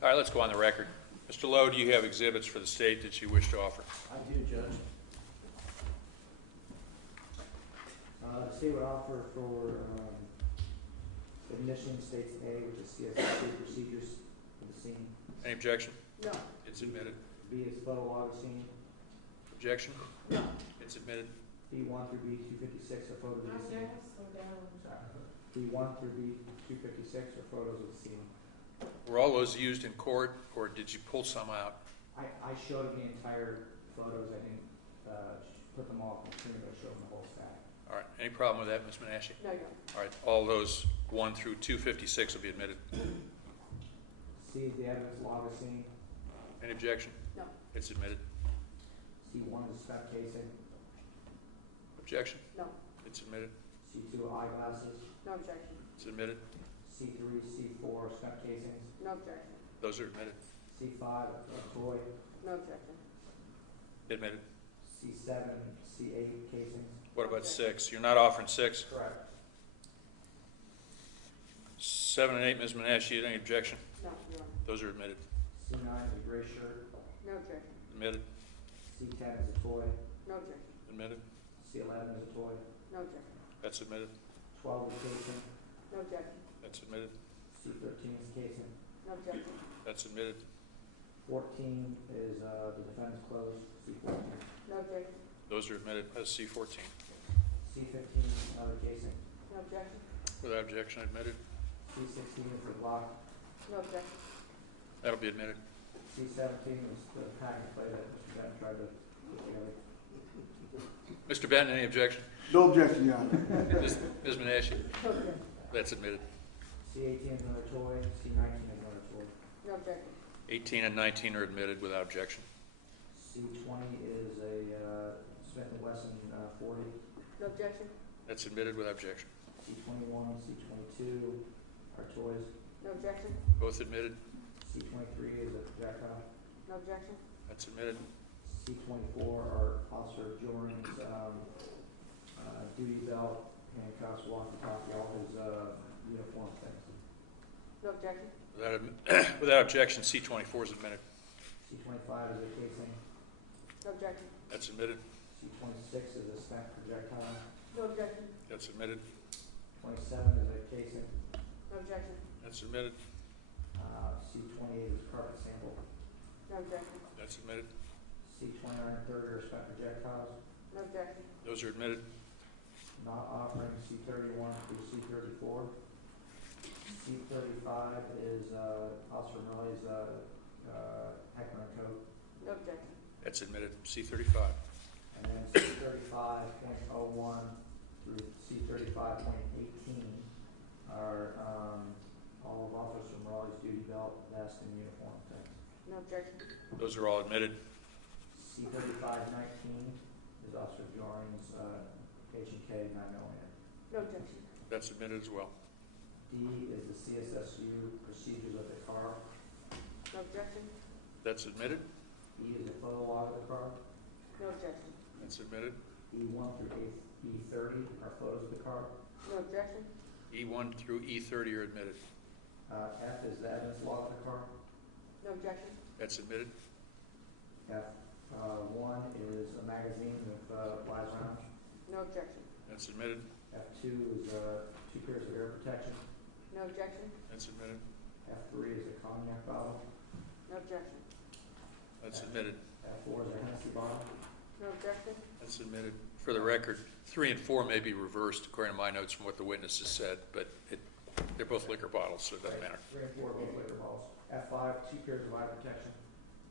All right, let's go on the record. Mr. Lowe, do you have exhibits for the state that you wish to offer? I do, Judge. The state would offer for admission states A, which is CSSC procedures for the scene. Any objection? No. It's admitted. B is photo log of scene. Objection? No. It's admitted. B1 through B256 are photos of the scene. B1 through B256 are photos of the scene. Were all those used in court, or did you pull some out? I showed him the entire photos. I didn't put them all completely, but I showed him the whole stack. All right, any problem with that, Ms. Menashe? No, no. All right, all those 1 through 256 will be admitted. C is the evidence log of scene. Any objection? No. It's admitted. C1 is spec casing. Objection? No. It's admitted. C2 eyeglasses. No objection. It's admitted. C3, C4 are spec casings. No objection. Those are admitted. C5 a toy. No objection. Admitted. C7, C8 casings. What about 6? You're not offering 6? Correct. 7 and 8, Ms. Menashe, any objection? No, Your Honor. Those are admitted. C9 is a gray shirt. No objection. Admitted. C10 is a toy. No objection. Admitted. C11 is a toy. No objection. That's admitted. 12 is casing. No objection. That's admitted. C13 is casing. No objection. That's admitted. 14 is the defendant's clothes. C14. No objection. Those are admitted. That's C14. C15 is another casing. No objection. Without objection, admitted. C16 is the block. No objection. That'll be admitted. C17 is the pack and play that Mr. Benton tried to put together. Mr. Benton, any objection? No objection, Your Honor. Ms. Menashe? No objection. That's admitted. C18 is another toy. C19 is another toy. No objection. 18 and 19 are admitted without objection. C20 is a Smith & Wesson 40. No objection. That's admitted without objection. C21, C22 are toys. No objection. Both admitted. C23 is a projectile. No objection. That's admitted. C24 are Officer Jordan's duty belt, handcuffs, walkie-talkie, all his uniform things. No objection. Without objection, C24 is admitted. C25 is a casing. No objection. That's admitted. C26 is a spent projectile. No objection. That's admitted. 27 is a casing. No objection. That's admitted. C28 is carpet sample. No objection. That's admitted. C29 and 30 are spent projectiles. No objection. Those are admitted. Not offering C31 through C34. C35 is Officer Millie's Heckler & Coat. No objection. That's admitted. C35. And then C35.01 through C35.18 are all of Officer Morales' duty belt, vest, and uniform things. No objection. Those are all admitted. C35.19 is Officer Joring's H&K 9mm. No objection. That's admitted as well. D is the CSSU procedures of the car. No objection. That's admitted. E is a photo log of the car. No objection. That's admitted. E1 through E30 are photos of the car. No objection. E1 through E30 are admitted. F is the evidence log of the car. No objection. That's admitted. F1 is a magazine with applies rounds. No objection. That's admitted. F2 is 2 pairs of air protection. No objection. That's admitted. F3 is a cognac bottle. No objection. That's admitted. F4 is a Hennessy bottle. No objection. That's admitted. For the record, 3 and 4 may be reversed according to my notes from what the witnesses said, but they're both liquor bottles, so it doesn't matter. 3 and 4 are both liquor bottles. F5, 2 pairs of eye protection.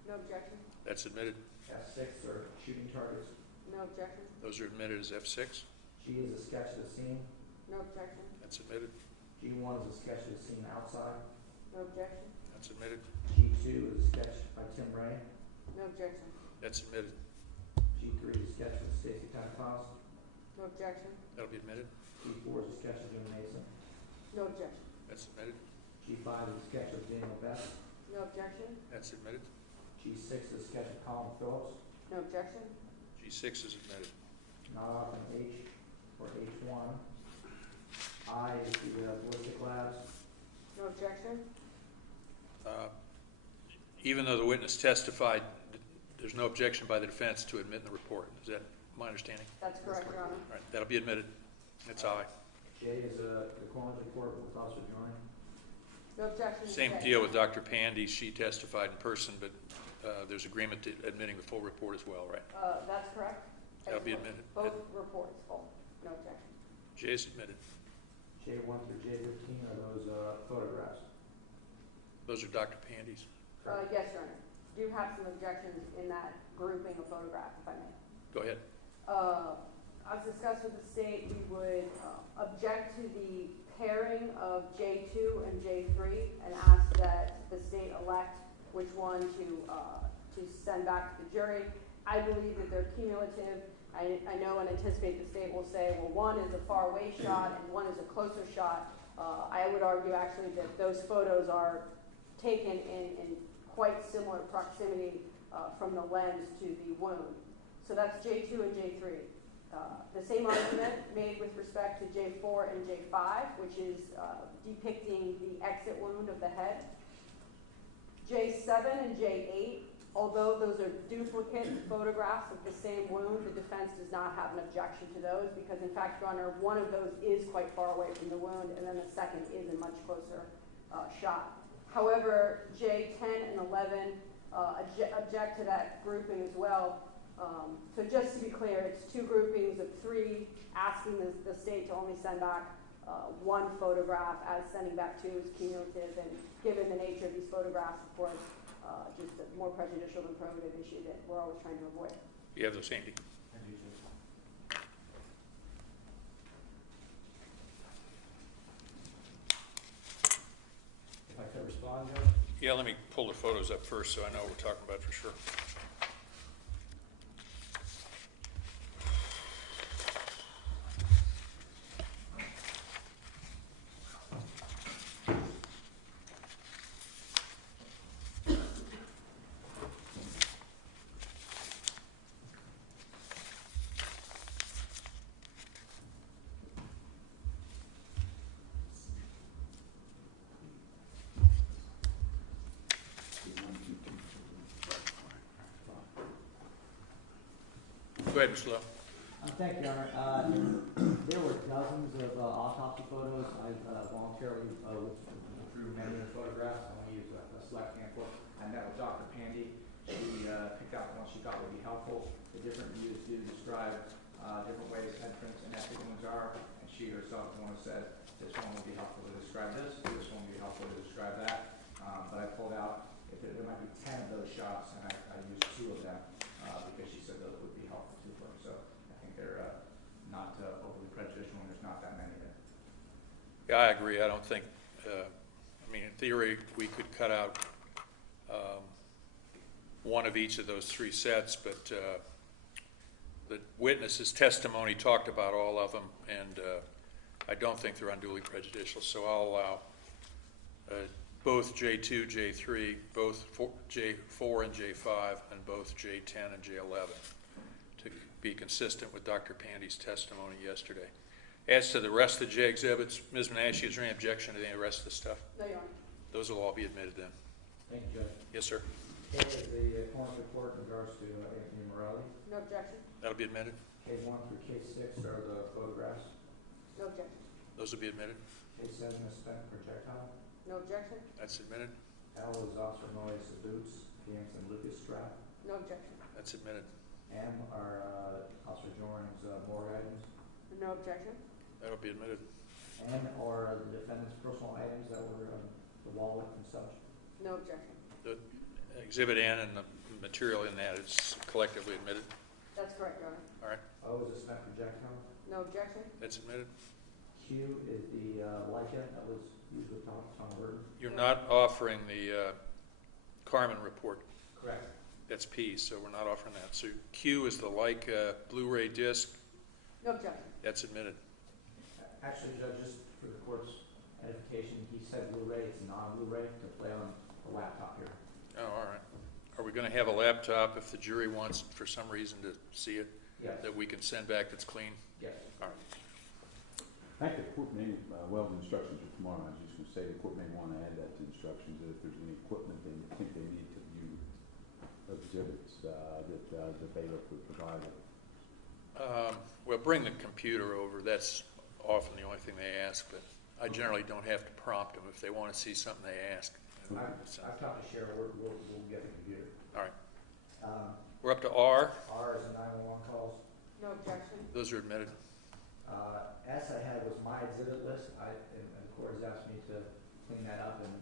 No objection. That's admitted. F6 are shooting targets. No objection. Those are admitted as F6. G is a sketch of the scene. No objection. That's admitted. G1 is a sketch of the scene outside. No objection. That's admitted. G2 is a sketch by Tim Ray. No objection. That's admitted. G3 is a sketch of the Stacy County Files. No objection. That'll be admitted. G4 is a sketch of Jim Mason. No objection. That's admitted. G5 is a sketch of Daniel Best. No objection. That's admitted. G6 is a sketch of Colin Phillips. No objection. G6 is admitted. Not offering H or H1. I is the ballistic labs. No objection. even though the witness testified, there's no objection by the defense to admit the report. Is that my understanding? That's correct, Your Honor. All right, that'll be admitted. That's aye. J is the coroner's report with Officer Joy. No objection to Same J. deal with Dr. Pandy. She testified in person, but there's agreement to admitting the full report as well, right? That's correct. That'll be admitted. Both reports, full. No objection. J is admitted. J1 through J15 are those photographs. Those are Dr. Pandy's. Yes, Your Honor. Do have some objections in that grouping of photographs, if I may. Go ahead. As discussed with the state, we would object to the pairing of J2 and J3 and ask that the state elect which one to send back to the jury. I believe that they're cumulative. I know and anticipate the state will say, well, one is a far away shot and one is a closer shot. I would argue actually that those photos are taken in quite similar proximity from the lens to the wound. So that's J2 and J3. The same argument made with respect to J4 and J5, which is depicting the exit wound of the head. J7 and J8, although those are duplicate photographs of the same wound, the defense does not have an objection to those because, in fact, Your Honor, one of those is quite far away from the wound, and then the second is a much closer shot. However, J10 and 11 object to that grouping as well. So just to be clear, it's two groupings of three, asking the state to only send back one photograph, as sending back two is cumulative, and given the nature of these photographs, of course, just a more prejudicial than probative issue that we're always trying to avoid. You have those handy. If I could respond, Joe? Yeah, let me pull the photos up first so I know what we're talking about for sure. Go ahead, Mr. Lowe. Thank you, Your Honor. There were dozens of autopsy photos. I voluntarily withdrew many of the photographs. I only used a select handful. I met with Dr. Pandy. She picked out the ones she thought would be helpful. The different views do describe different ways entrance and exit wounds are. And she herself, the one who said, this one would be helpful to describe this one would be helpful to describe that. But I pulled out, if there might be 10 of those shots, and I used 2 of them because she said those would be helpful to her. So I think they're not overly prejudicial when there's not that many there. Yeah, I agree. I don't think, I mean, in theory, we could cut out one of each of those 3 sets, but the witness's testimony talked about all of them, and I don't think they're unduly prejudicial. So I'll allow both J2, J3, both J4 and J5, and both J10 and J11 to be consistent with Dr. Pandy's testimony yesterday. As to the rest of the J exhibits, Ms. Menasche, is there any objection to any of the rest of the stuff? No, Your Honor. Those will all be admitted then. Thank you, Judge. Yes, sir. K is the coroner's report in regards to Anthony Morelli. No objection. That'll be admitted. K1 through K6 are the photographs. No objection. Those will be admitted. K7 is spent projectile. No objection. That's admitted. L is Officer Moyes' boots, Jansen Lucas strap. No objection. That's admitted. M are Officer Joran's morgue items. No objection. That'll be admitted. N are the defendant's personal items that were the wallet and such. No objection. The Exhibit N and the material in that is collectively admitted. That's correct, Your Honor. All right. O is a spent projectile. No objection. That's admitted. Q is the Leica that was used with Tom Burton. You're not offering the Carmen report. Correct. That's P, so we're not offering that. So Q is the Leica Blu-ray disc. No objection. That's admitted. Actually, Judge, just for the court's edification, he said Blu-ray. It's non-Blu-ray to play on the laptop here. Oh, all right. Are we going to have a laptop if the jury wants, for some reason, to see it? Yes. That we can send back that's clean? Yes. All right. I think the court may, well, the instructions are tomorrow. I was just going to say the court may want to add that to instructions that if there's any equipment they think they need to exhibits that the bailiff would provide? Well, bring the computer over. That's often the only thing they ask, but I generally don't have to prompt them. If they want to see something, they ask. I've talked to Cheryl, we'll get the computer. All right. We're up to R. R is the 911 calls. No objection. Those are admitted. S I had was my exhibit list, and the court has asked me to clean that up and.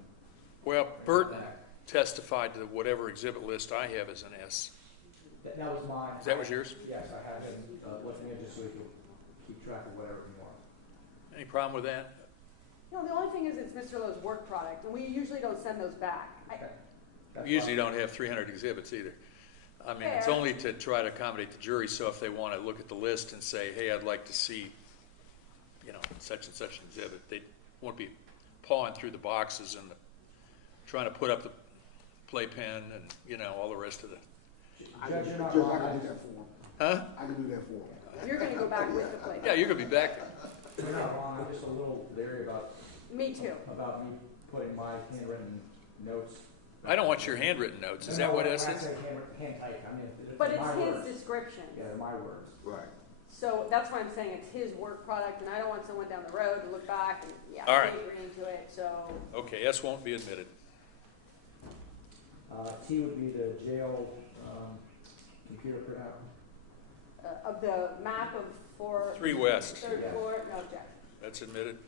Well, Burton testified to whatever exhibit list I have as an S. That was mine. That was yours? Yes, I have it, what's in it, just so we can keep track of whatever you want. Any problem with that? No, the only thing is it's Mr. Lowe's work product, and we usually don't send those back. Okay. That's We usually fine. don't have 300 exhibits either. I mean, it's Fair. only to try to accommodate the jury, so if they want to look at the list and say, hey, I'd like to see, you know, such and such an exhibit, they won't be pawing through the boxes and trying to put up the playpen and, you know, all the rest of the, Judge, you're not Judge, wrong. I can do that for him. huh? I can do that for him. You're gonna go back with the plate. Yeah, you're going to be back. You're not wrong, I'm just a little leery about Me too. me putting my handwritten notes. I don't want your handwritten notes. Is that what S When I is? say hand typed, I mean, But my it's his words. description. Yeah, they're my words. Right. So that's why I'm saying it's his work product, and I don't want someone down the road to look back and, yeah, All right. they agree into it, so. Okay, S won't be admitted. T would be the jail, computer printout. Of the map of 3 West, third Yeah. floor, no objection. that's admitted.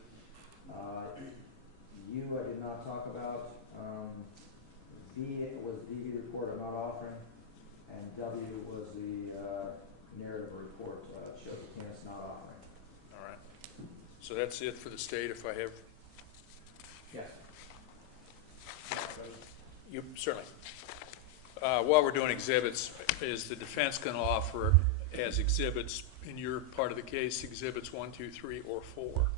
U I did not talk about. V was DD report I'm not offering, and W was the narrative report, shows the tenant's not offering. All right. So that's it for the state if I have, Yes. you, certainly. While we're doing exhibits, is the defense going to offer as exhibits in your part of the case, exhibits 1, 2, 3, or 4?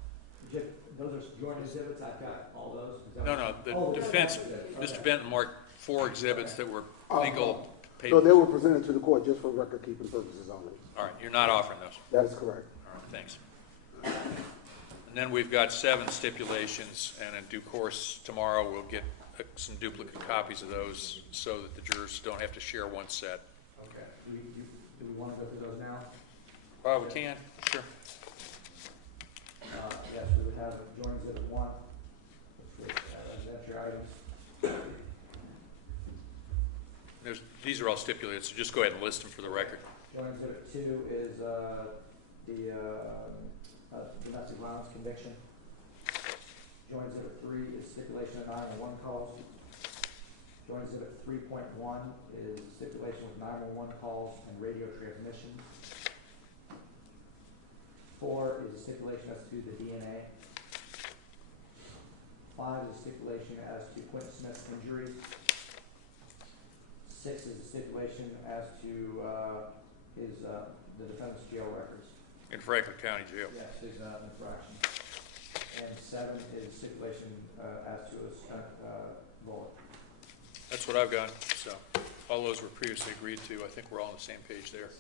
Those are joint exhibits, I've got all those. Is that No, what- no, Oh, the those are defense, exhibits. Mr. Okay. Benton marked 4 exhibits that were Oh, legal So they papers. were presented to the court just for record-keeping purposes only. All right, you're not offering those. That is correct. All right, thanks. And then we've got 7 stipulations, and in due course, tomorrow, we'll get some duplicate copies of those so that the jurors don't have to share one set. Okay. Do we want to go through those now? We can, sure. Yes, we would have joint exhibit 1, which was residential items. These are all stipulated, so just go ahead and list them for the record. Joint exhibit 2 is the domestic violence conviction. Joint exhibit 3 is stipulation of 911 calls. Joint exhibit 3.1 is stipulation of 911 calls and radio transmissions. 4 is a stipulation as to the DNA. 5 is a stipulation as to Quentin Smith's injuries. 6 is a stipulation as to the defendant's jail records. In Franklin County Jail. Yes, his infraction. And 7 is stipulation as to a spent bullet. That's what I've got, so all those were previously agreed to. I think we're all on the same page there.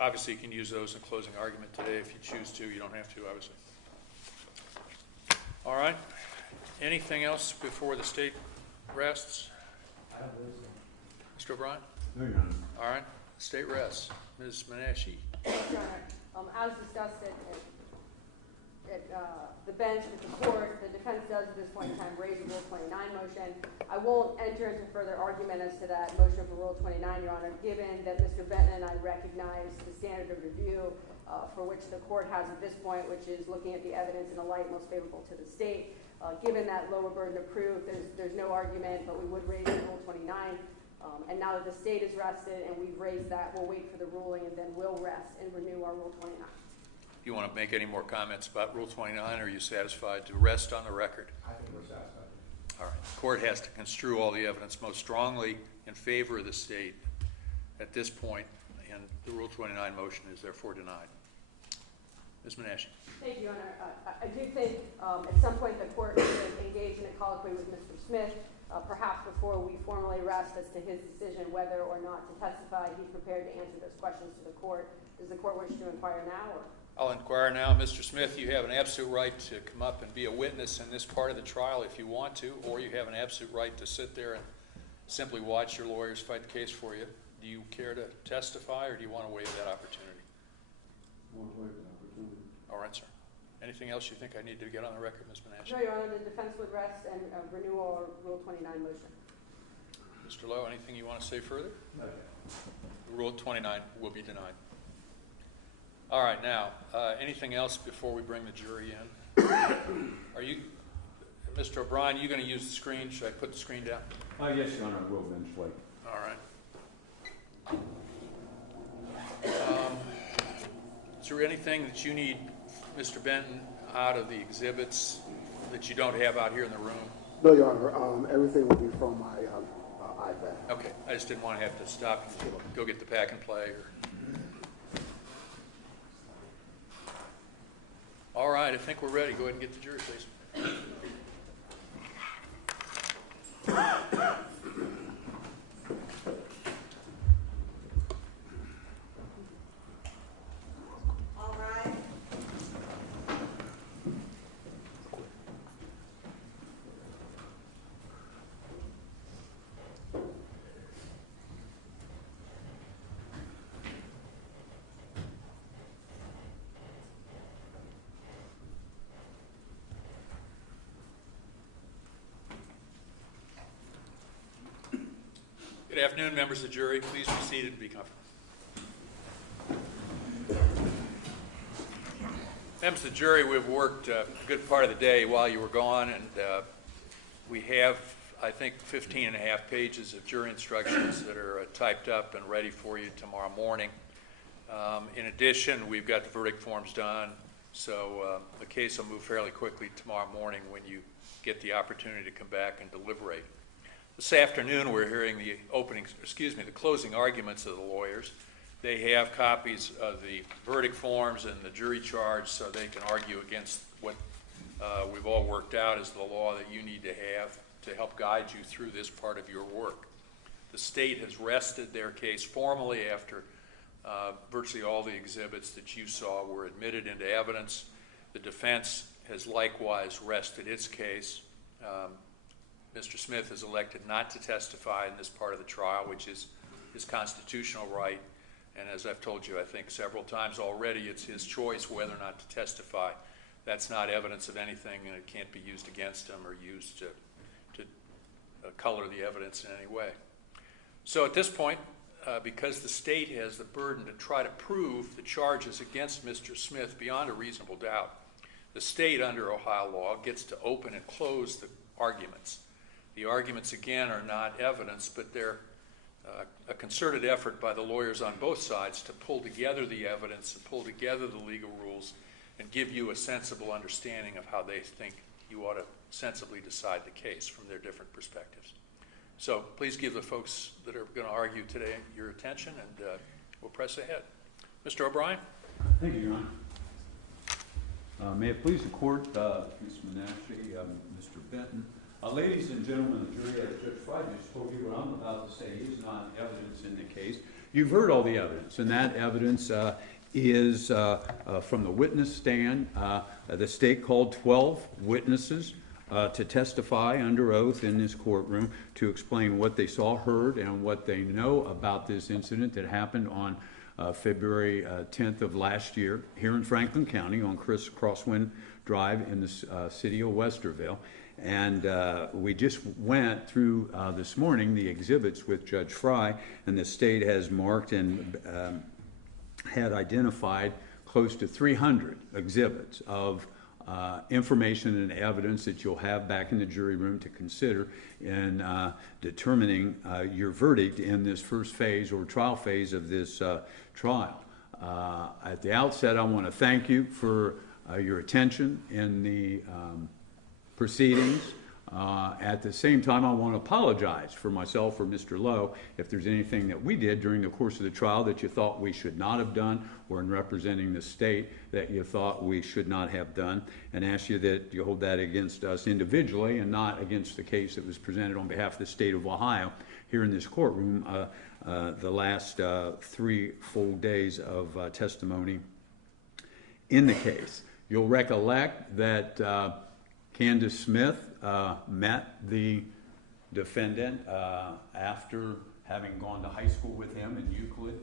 Obviously, you can use those in closing argument today if you choose to. You don't have to, obviously. All right. Anything else before the state rests? I don't believe so. Mr. O'Brien? No, Your Honor. All right. State rests. Ms. Menashe? Yes, Your Honor. As discussed at the bench with the court, the defense does at this point in time raise a Rule 29 motion. I won't enter into further argument as to that motion for Rule 29, Your Honor, given that Mr. Benton and I recognize the standard of review for which the court has at this point, which is looking at the evidence in a light most favorable to the state. Given that lower burden of proof, there's no argument, but we would raise Rule 29. And now that the state is rested and we've raised that, we'll wait for the ruling and then we'll rest and renew our Rule 29. Do you want to make any more comments about Rule 29, or are you satisfied to rest on the record? I think we're satisfied. All right. The court has to construe all the evidence most strongly in favor of the state at this point, and the Rule 29 motion is therefore denied. Ms. Menashe? Thank you, Your Honor. I do think at some point the court should engage in a colloquy with Mr. Smith, perhaps before we formally rest as to his decision whether or not to testify. He's prepared to answer those questions to the court. Does the court wish to inquire now? Or? I'll inquire now. Mr. Smith, you have an absolute right to come up and be a witness in this part of the trial if you want to, or you have an absolute right to sit there simply watch your lawyers fight the case for you. Do you care to testify, or do you want to waive that opportunity? All right, sir. Anything else you think I need to get on the record, Ms. Menashe? No, Your Honor, the defense would rest and renew our Rule 29 motion. Mr. Lowe, anything you want to say further? No. Rule 29 will be denied. All right, now, anything else before we bring the jury in? Are you, Mr. O'Brien, you going to use the screen? Should I put the screen down? Yes, Your Honor, I will eventually. All right. Is there anything that you need, Mr. Benton, out of the exhibits that you don't have out here in the room? No, Your Honor, everything will be from my iPad. Okay, I just didn't want to have to stop and go get the pack and play. All right, I think we're ready. Go ahead and get the jury, please. All right. Good afternoon, members of the jury. Please be seated and be comfortable. Members of the jury, we've worked a good part of the day while you were gone, and we have, I think, 15 and a half pages of jury instructions that are typed up and ready for you tomorrow morning. In addition, we've got the verdict forms done, so the case will move fairly quickly tomorrow morning when you get the opportunity to come back and deliberate. This afternoon, we're hearing the closing arguments of the lawyers. They have copies of the verdict forms and the jury charge, so they can argue against what we've all worked out as the law that you need to have to help guide you through this part of your work. The state has rested their case formally after virtually all the exhibits that you saw were admitted into evidence. The defense has likewise rested its case. Mr. Smith has elected not to testify in this part of the trial, which is his constitutional right. And as I've told you, I think several times already, it's his choice whether or not to testify. That's not evidence of anything, and it can't be used against him or used to color the evidence in any way. So at this point, because the state has the burden to try to prove the charges against Mr. Smith beyond a reasonable doubt, the state, under Ohio law, gets to open and close the arguments. The arguments, again, are not evidence, but they're a concerted effort by the lawyers on both sides to pull together the evidence and pull together the legal rules and give you a sensible understanding of how they think you ought to sensibly decide the case from their different perspectives. So please give the folks that are going to argue today your attention, and we'll press ahead. Mr. O'Brien? Thank you, Your Honor. May it please the court, Ms. Menashe, Mr. Benton. Ladies and gentlemen of the jury, as Judge Fry just told you, what I'm about to say is not evidence in the case. You've heard all the evidence, and that evidence is from the witness stand. The state called 12 witnesses to testify under oath in this courtroom to explain what they saw, heard, and what they know about this incident that happened on February 10th of last year here in Franklin County on Crosswind Drive in the city of Westerville. And we just went through this morning the exhibits with Judge Fry, and the state has marked and had identified close to 300 exhibits of information and evidence that you'll have back in the jury room to consider in determining your verdict in this first phase or trial phase of this trial. At the outset, I want to thank you for your attention in the proceedings. At the same time, I want to apologize for myself or Mr. Lowe if there's anything that we did during the course of the trial that you thought we should not have done, or in representing the state that you thought we should not have done, and ask you that you hold that against us individually and not against the case that was presented on behalf of the state of Ohio here in this courtroom the last 3 full days of testimony in the case. You'll recollect that Candace Smith met the defendant, after having gone to high school with him in Euclid,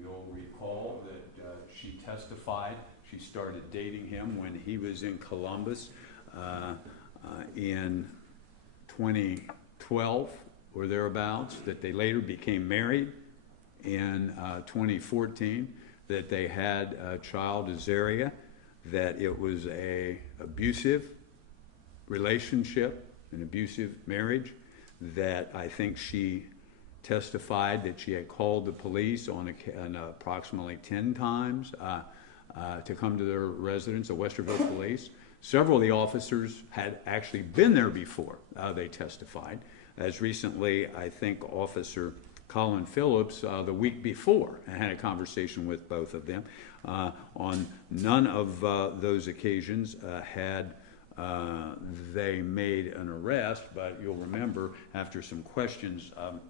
you'll recall that she testified she started dating him when he was in Columbus in 2012 or thereabouts, that they later became married in 2014, that they had a child, Azaria, that it was a abusive relationship, an abusive marriage, that I think she testified that she had called the police on approximately 10 times to come to their residence, the Westerville police. Several of the officers had actually been there before, they testified. As recently, I think Officer Colin Phillips the week before, and had a conversation with both of them. On none of those occasions had they made an arrest, but you'll remember after some questions of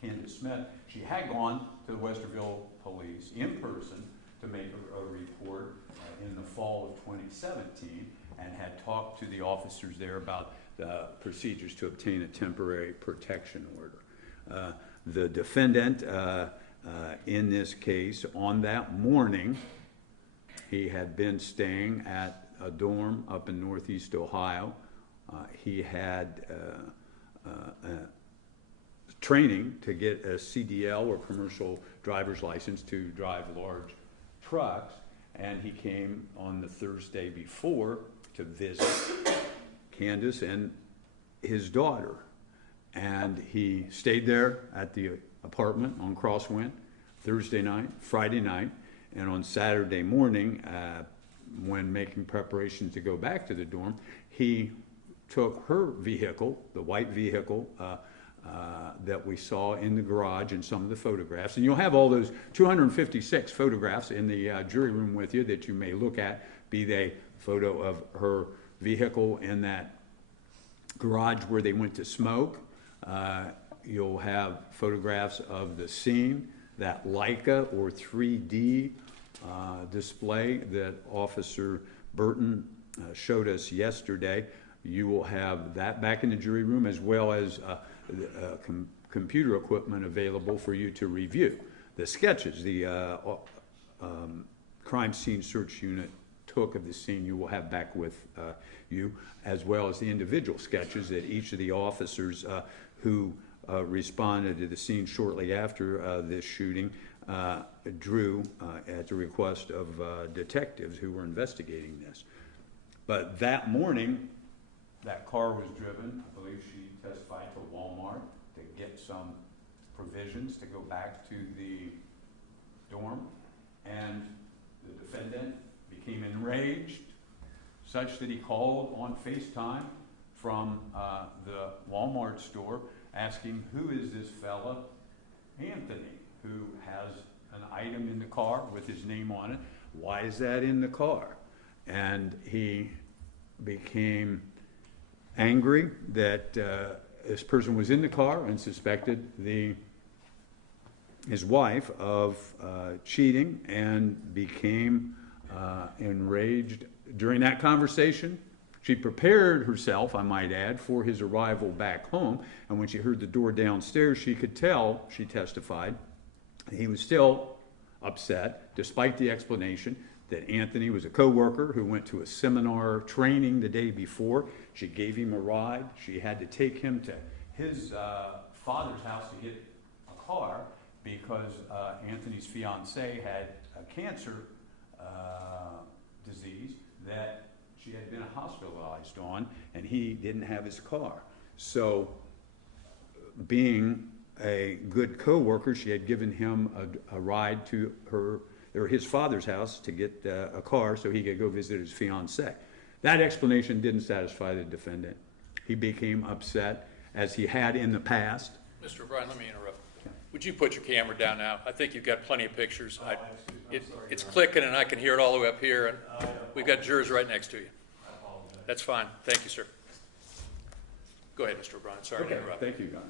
Candace Smith, she had gone to the Westerville police in person to make a report in the fall of 2017, and had talked to the officers there about the procedures to obtain a temporary protection order. The defendant in this case, on that morning, he had been staying at a dorm up in Northeast Ohio. He had training to get a CDL, or commercial driver's license, to drive large trucks, and he came on the Thursday before to visit Candace and his daughter. And he stayed there at the apartment on Crosswind Thursday night, Friday night, and on Saturday morning, when making preparations to go back to the dorm, he took her vehicle, the white vehicle that we saw in the garage in some of the photographs. And you'll have all those 256 photographs in the jury room with you that you may look at, be they photo of her vehicle in that garage where they went to smoke. You'll have photographs of the scene, that Leica or 3D display that Officer Burton showed us yesterday. You will have that back in the jury room, as well as computer equipment available for you to review. The sketches, the crime scene search unit took of the scene, you will have back with you, as well as the individual sketches that each of the officers who responded to the scene shortly after this shooting drew at the request of detectives who were investigating this. But that morning, that car was driven, I believe she testified, to Walmart to get some provisions to go back to the dorm, and the defendant became enraged such that he called on FaceTime from the Walmart store asking, who is this fella, Anthony, who has an item in the car with his name on it? Why is that in the car? And he became angry that this person was in the car and suspected his wife of cheating, and became enraged during that conversation. She prepared herself, I might add, for his arrival back home, and when she heard the door downstairs, she could tell, she testified, he was still upset, despite the explanation that Anthony was a co-worker who went to a seminar training the day before. She gave him a ride. She had to take him to his father's house to get a car because Anthony's fiancée had a cancer disease that she had been hospitalized on, and he didn't have his car. So, being a good co-worker, she had given him a ride to his father's house to get a car so he could go visit his fiancée. That explanation didn't satisfy the defendant. He became upset, as he had in the past. Mr. O'Brien, let me interrupt. Would you put your camera down now? I think you've got plenty of pictures. It's clicking, and I can hear it all the way up here, and we've got jurors right next to you. That's fine. Thank you, sir. Go ahead, Mr. O'Brien. Sorry to interrupt. Thank you, Your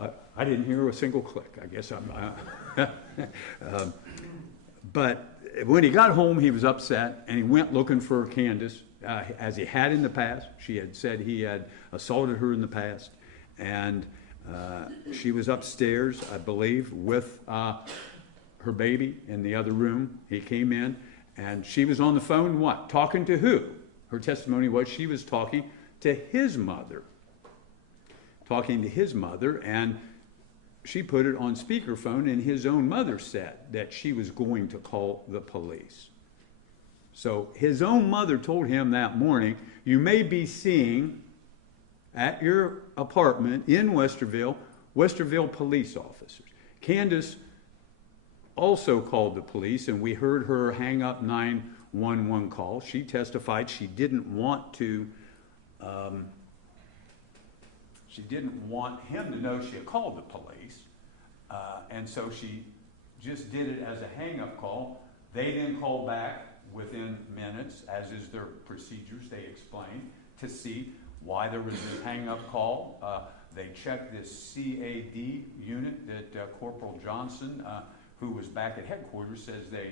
Honor. I didn't hear a single click. I guess but when he got home, he was upset, and he went looking for Candace as he had in the past. She had said he had assaulted her in the past, and she was upstairs, I believe, with her baby in the other room. He came in, and she was on the phone, what? Talking to who? Her testimony was she was talking to his mother. Talking to his mother, and she put it on speakerphone, and his own mother said that she was going to call the police. So his own mother told him that morning, you may be seeing at your apartment in Westerville police officers. Candace also called the police, and we heard her hang up 911 calls. She testified she didn't want him to know she had called the police, and so she just did it as a hang-up call. They then called back within minutes, as is their procedures, they explained, to see why there was this hang-up call. They checked this CAD unit that Corporal Johnson, who was back at headquarters, says they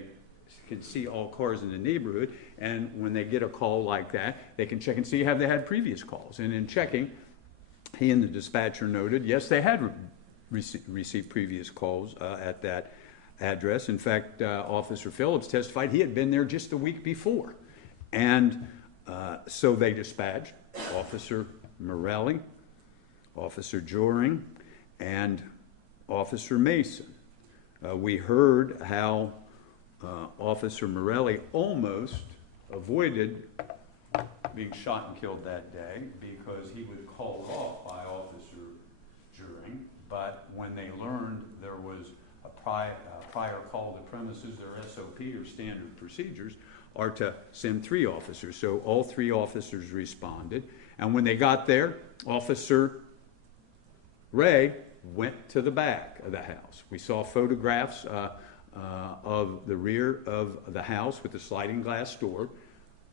can see all cars in the neighborhood, and when they get a call like that, they can check and see have they had previous calls. And in checking, he and the dispatcher noted, yes, they had received previous calls at that address. In fact, Officer Phillips testified he had been there just the week before. And so they dispatched Officer Morelli, Officer Joring, and Officer Mason. We heard how Officer Morelli almost avoided being shot and killed that day because he was called off by Officer Joring, but when they learned there was a prior call to premises, their SOP or standard procedures are to send 3 officers. So all 3 officers responded, and when they got there, Officer Ray went to the back of the house. We saw photographs of the rear of the house with the sliding glass door.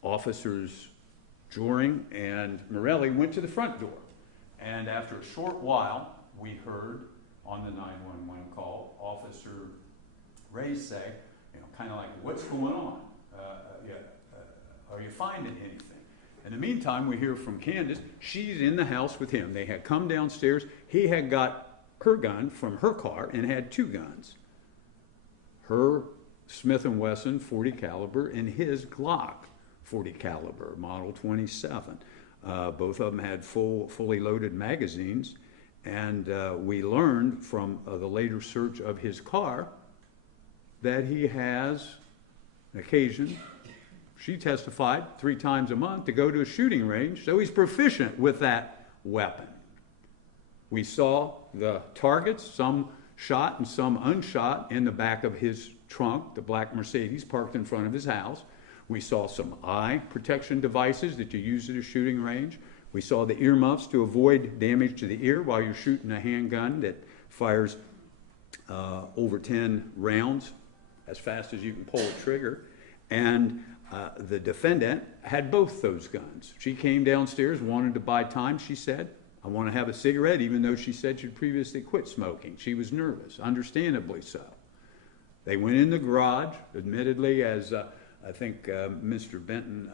Officers Joring and Morelli went to the front door. And after a short while, we heard on the 911 call, Officer Ray say, kind of like, what's going on? Are you finding anything? In the meantime, we hear from Candace, she's in the house with him. They had come downstairs. He had got her gun from her car and had 2 guns. Her Smith & Wesson 40 caliber and his Glock 40 caliber, model 27. Both of them had fully loaded magazines. And we learned from the later search of his car that he has an occasion, she testified, 3 times a month to go to a shooting range, so he's proficient with that weapon. We saw the targets, some shot and some unshot, in the back of his trunk, the black Mercedes parked in front of his house. We saw some eye protection devices that you use at a shooting range. We saw the earmuffs to avoid damage to the ear while you're shooting a handgun that fires over 10 rounds as fast as you can pull a trigger. And the defendant had both those guns. She came downstairs, wanted to buy time, she said. I want to have a cigarette, even though she said she'd previously quit smoking. She was nervous, understandably so. They went in the garage, admittedly, as I think Mr. Benton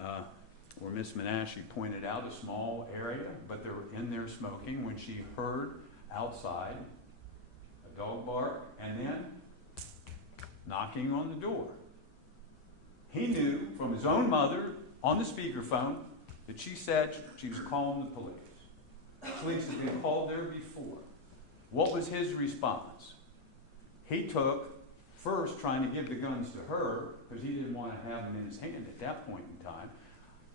or Miss Menashe pointed out, a small area, but they were in there smoking when she heard outside a dog bark and then knocking on the door. He knew from his own mother on the speakerphone that she said she was calling the police. Police had been called there before. What was his response? He took, first trying to give the guns to her, because he didn't want to have them in his hand at that point in time.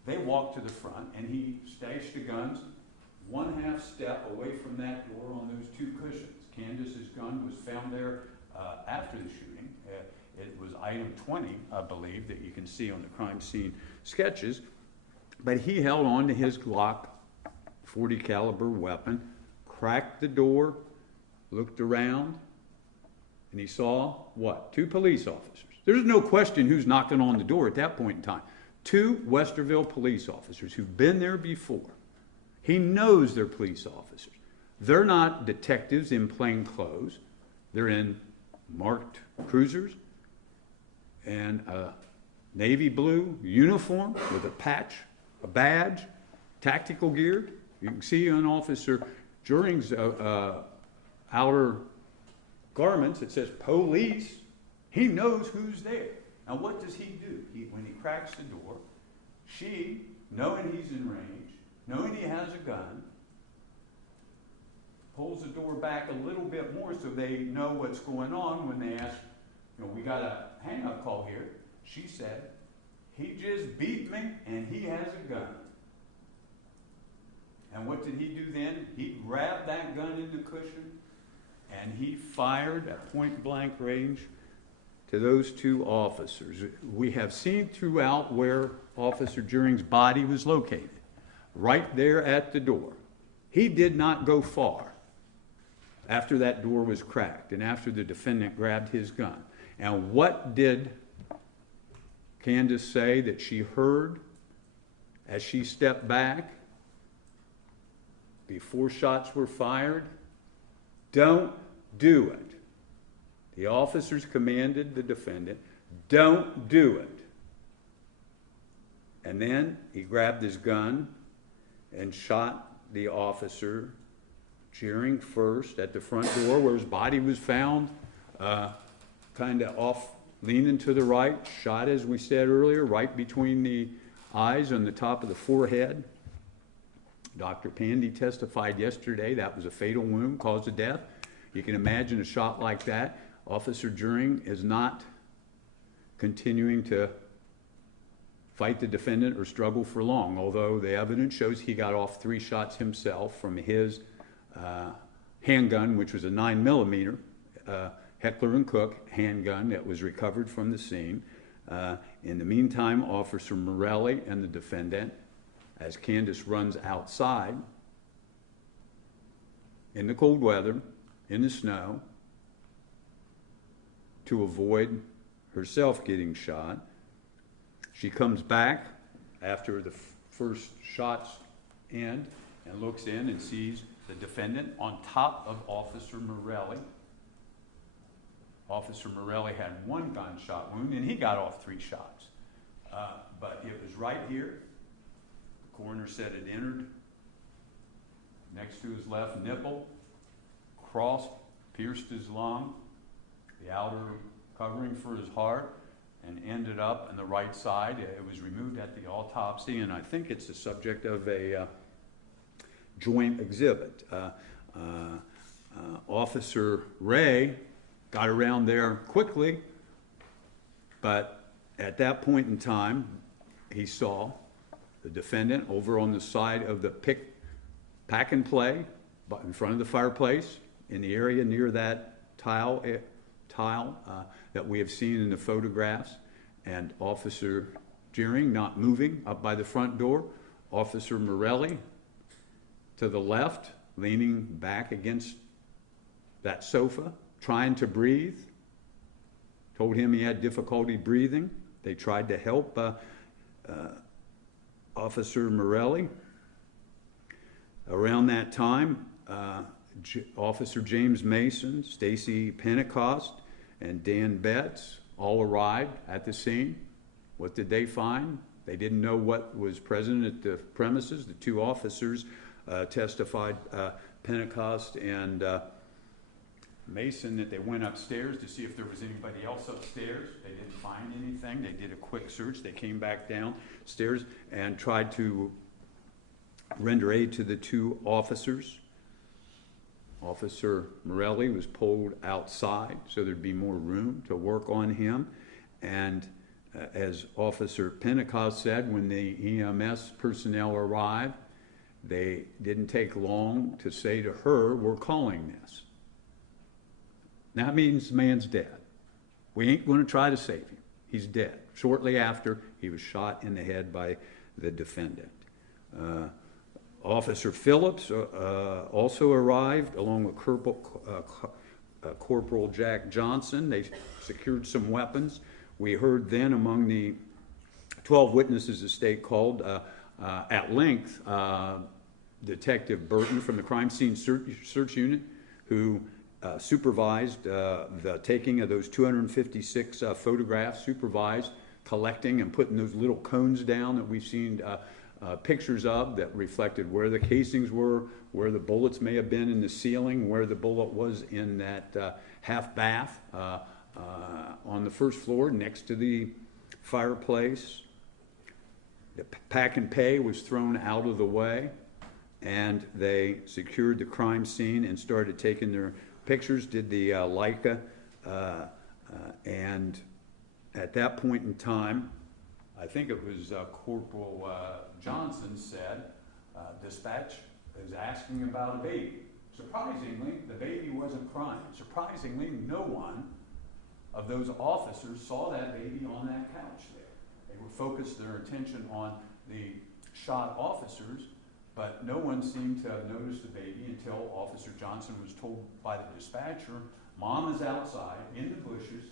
They walked to the front, and he stashed the guns 1/2 step away from that door on those 2 cushions. Candace's gun was found there after the shooting. It was item 20, I believe, that you can see on the crime scene sketches. But he held on to his Glock 40 caliber weapon, cracked the door, looked around, and he saw, what? 2 police officers. There's no question who's knocking on the door at that point in time. 2 Westerville police officers who've been there before. He knows they're police officers. They're not detectives in plain clothes. They're in marked cruisers and a navy blue uniform with a patch a badge, tactical gear. You can see on Officer Juring's outer garments, it says police. He knows who's there. Now what does he do? When he cracks the door, she, knowing he's in range, knowing he has a gun, pulls the door back a little bit more so they know what's going on when they ask, we got a hang-up call here. She said, he just beat me and he has a gun. And what did he do then? He grabbed that gun in the cushion and he fired at point blank range to those two officers. We have seen throughout where Officer Juring's body was located, right there at the door. He did not go far after that door was cracked and after the defendant grabbed his gun. And what did Candace say that she heard as she stepped back before shots were fired? Don't do it. The officers commanded the defendant, don't do it. And then he grabbed his gun and shot the officer, Juring first at the front door where his body was found, kind of off, leaning to the right, shot, as we said earlier, right between the eyes on the top of the forehead. Dr. Pandy testified yesterday that was a fatal wound, cause of death. You can imagine a shot like that. Officer Juring is not continuing to fight the defendant or struggle for long, although the evidence shows he got off 3 shots himself from his handgun, which was a 9mm Heckler & Koch handgun that was recovered from the scene. In the meantime, Officer Morelli and the defendant, as Candace runs outside in the cold weather, in the snow, to avoid herself getting shot. She comes back after the first shots end and looks in and sees the defendant on top of Officer Morelli. Officer Morelli had 1 gunshot wound and he got off 3 shots. But it was right here. The coroner said it entered next to his left nipple, crossed, pierced his lung, the outer covering for his heart, and ended up on the right side. It was removed at the autopsy, and I think it's the subject of a joint exhibit. Officer Ray got around there quickly, but at that point in time, he saw the defendant over on the side of the pack and play, but in front of the fireplace, in the area near that tile that we have seen in the photographs, and Officer Juring not moving up by the front door. Officer Morelli to the left, leaning back against that sofa, trying to breathe. Told him he had difficulty breathing. They tried to help Officer Morelli. Around that time, Officer James Mason, Stacy Pentecost, and Dan Betts all arrived at the scene. What did they find? They didn't know what was present at the premises. The 2 officers testified, Pentecost and Mason, that they went upstairs to see if there was anybody else upstairs. They didn't find anything. They did a quick search. They came back downstairs and tried to render aid to the 2 officers. Officer Morelli was pulled outside so there'd be more room to work on him. And as Officer Pentecost said, when the EMS personnel arrived, they didn't take long to say to her, "We're calling this." That means the man's dead. We ain't going to try to save him. He's dead. Shortly after, he was shot in the head by the defendant. Officer Phillips also arrived along with Corporal Jack Johnson. They secured some weapons. We heard then among the 12 witnesses the state called at length Detective Burton from the Crime Scene Search Unit, who supervised the taking of those 256 photographs, supervised collecting and putting those little cones down that we've seen pictures of that reflected where the casings were, where the bullets may have been in the ceiling, where the bullet was in that half bath on the first floor next to the fireplace. The pack and pay was thrown out of the way, and they secured the crime scene and started taking their pictures, did the Leica, and at that point in time, I think it was Corporal Johnson said, dispatch is asking about a baby. Surprisingly, the baby wasn't crying. Surprisingly, no one of those officers saw that baby on that couch there. They were focused their attention on the shot officers, but no one seemed to have noticed the baby until Officer Johnson was told by the dispatcher, Mom is outside in the bushes.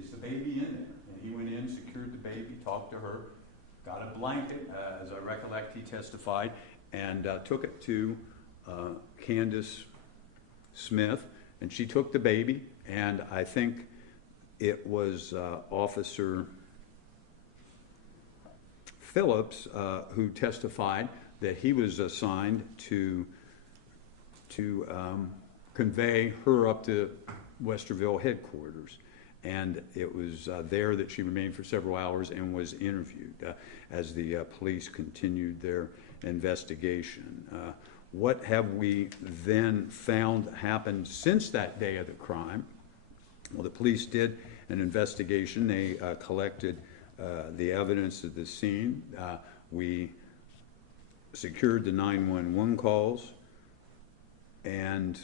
Is the baby in there? And he went in, secured the baby, talked to her, got a blanket, as I recollect he testified, and took it to Candace Smith, and she took the baby, and I think it was Officer Phillips who testified that he was assigned to convey her up to Westerville headquarters. And it was there that she remained for several hours and was interviewed as the police continued their investigation. What have we then found happened since that day of the crime? Well, the police did an investigation. They collected the evidence of the scene. We secured the 911 calls, and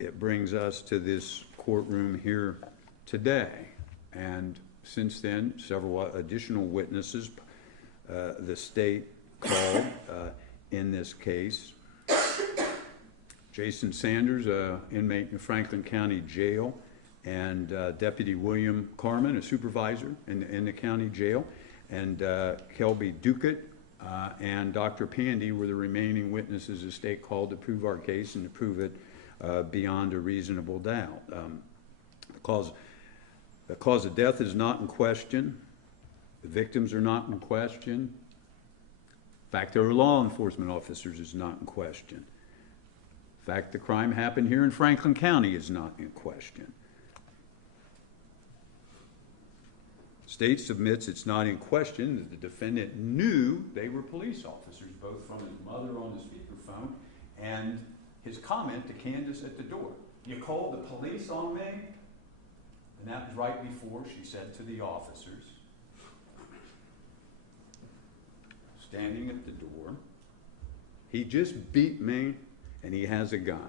it brings us to this courtroom here today. And since then, several additional witnesses the state called in this case. Jason Sanders, inmate in Franklin County Jail, and Deputy William Carmen, a supervisor in the county jail, and Kelby Ducat and Dr. Pandy were the remaining witnesses the state called to prove our case and to prove it beyond a reasonable doubt. The cause of death is not in question. The victims are not in question. The fact there were law enforcement officers is not in question. The fact the crime happened here in Franklin County is not in question. State submits it's not in question that the defendant knew they were police officers, both from his mother on the speakerphone and his comment to Candace at the door. You called the police on me? And that was right before she said to the officers, standing at the door, he just beat me and he has a gun.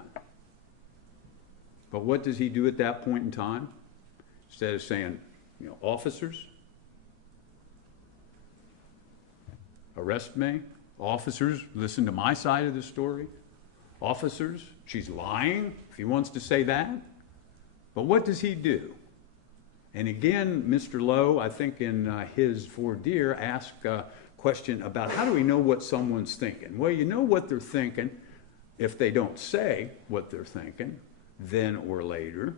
But what does he do at that point in time? Instead of saying, officers, arrest me. Officers, listen to my side of the story. Officers, she's lying, if he wants to say that. But what does he do? And again, Mr. Lowe, I think in his voir dire, asked a question about how do we know what someone's thinking? Well, you know what they're thinking if they don't say what they're thinking, then or later.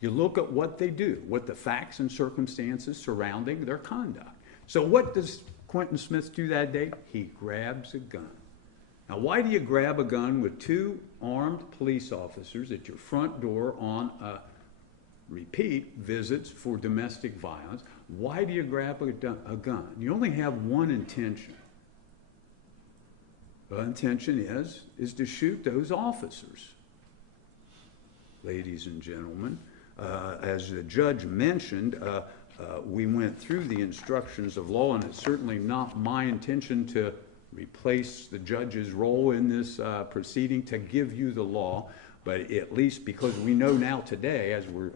You look at what they do, what the facts and circumstances surrounding their conduct. So what does Quentin Smith do that day? He grabs a gun. Now, why do you grab a gun with two armed police officers at your front door on a repeat visits for domestic violence? Why do you grab a gun? You only have one intention. The intention is to shoot those officers. Ladies and gentlemen, as the judge mentioned, we went through the instructions of law, and it's certainly not my intention to replace the judge's role in this proceeding to give you the law, but at least because we know now today, as we're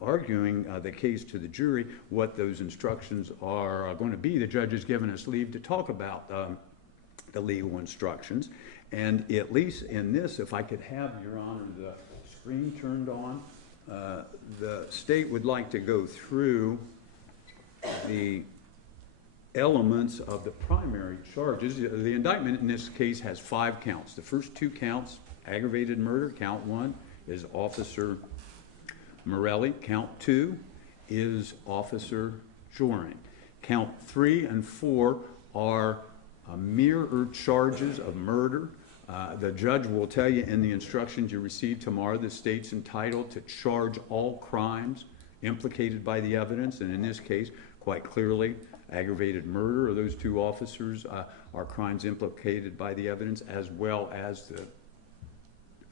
arguing the case to the jury, what those instructions are going to be. The judge has given us leave to talk about the legal instructions, and at least in this, if I could have, Your Honor, the screen turned on, the state would like to go through the elements of the primary charges. The indictment in this case has 5 counts. The first 2 counts, aggravated murder. Count 1 is Officer Morelli. Count 2 is Officer Joring. Count 3 and 4 are mirror charges of murder. The judge will tell you in the instructions you receive tomorrow, the state's entitled to charge all crimes implicated by the evidence, and in this case, quite clearly, aggravated murder of those two officers are crimes implicated by the evidence, as well as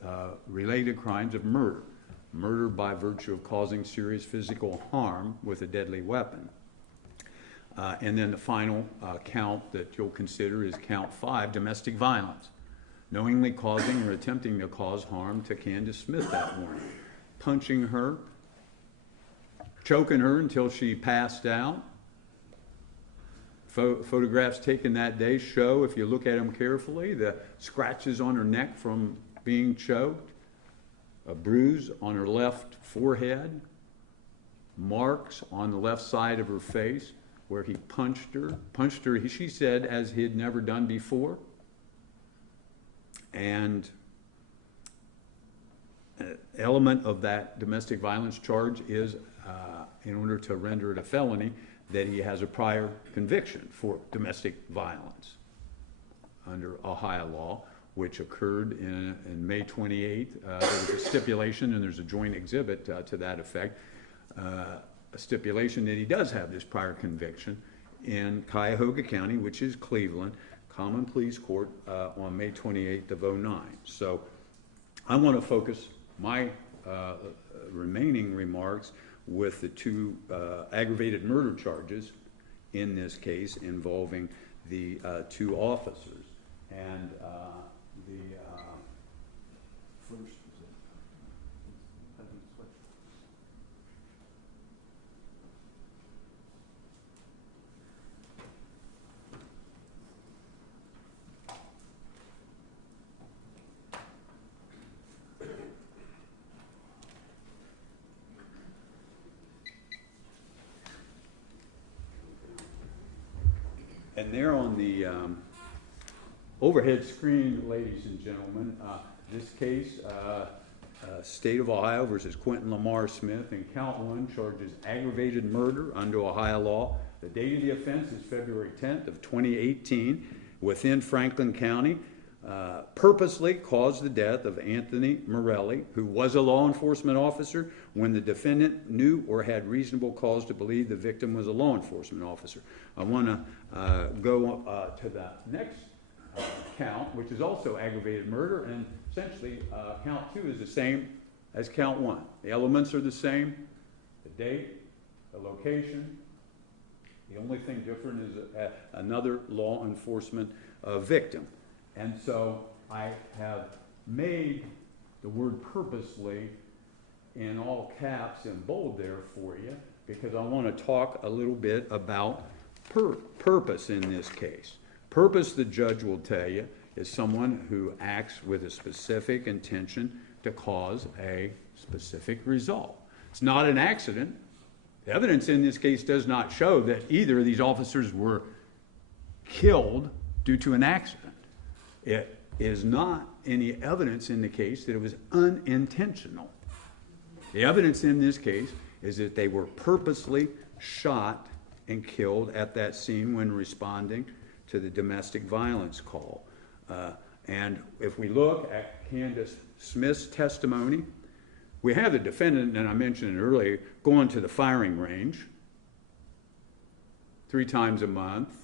the related crimes of murder. Murder by virtue of causing serious physical harm with a deadly weapon. And then the final count that you'll consider is count 5, domestic violence. Knowingly causing or attempting to cause harm to Candace Smith that morning. Punching her, choking her until she passed out. Photographs taken that day show, if you look at them carefully, the scratches on her neck from being choked, a bruise on her left forehead, marks on the left side of her face where he punched her, she said, as he had never done before. And an element of that domestic violence charge is, in order to render it a felony, that he has a prior conviction for domestic violence under Ohio law, which occurred in May 28th. There was a stipulation, and there's a joint exhibit to that effect, a stipulation that he does have this prior conviction in Cuyahoga County, which is Cleveland, Common Pleas Court on May 28th of '09. So I want to focus my remaining remarks with the two aggravated murder charges in this case involving the two officers. And the first, and there on the overhead screen, ladies and gentlemen, this case, State of Ohio versus Quentin Lamar Smith, and count 1 charges aggravated murder under Ohio law. The date of the offense is February 10th of 2018 within Franklin County. Purposely caused the death of Anthony Morelli, who was a law enforcement officer when the defendant knew or had reasonable cause to believe the victim was a law enforcement officer. I want to go to the next count, which is also aggravated murder, and essentially count 2 is the same as count 1. The elements are the same, the date, the location. The only thing different is another law enforcement victim. And so I have made the word purposely in all caps and bold there for you, because I want to talk a little bit about purpose in this case. Purpose, the judge will tell you, is someone who acts with a specific intention to cause a specific result. It's not an accident. The evidence in this case does not show that either of these officers were killed due to an accident. It is not any evidence in the case that it was unintentional. The evidence in this case is that they were purposely shot and killed at that scene when responding to the domestic violence call. And if we look at Candace Smith's testimony, we have the defendant, and I mentioned it earlier, going to the firing range 3 times a month.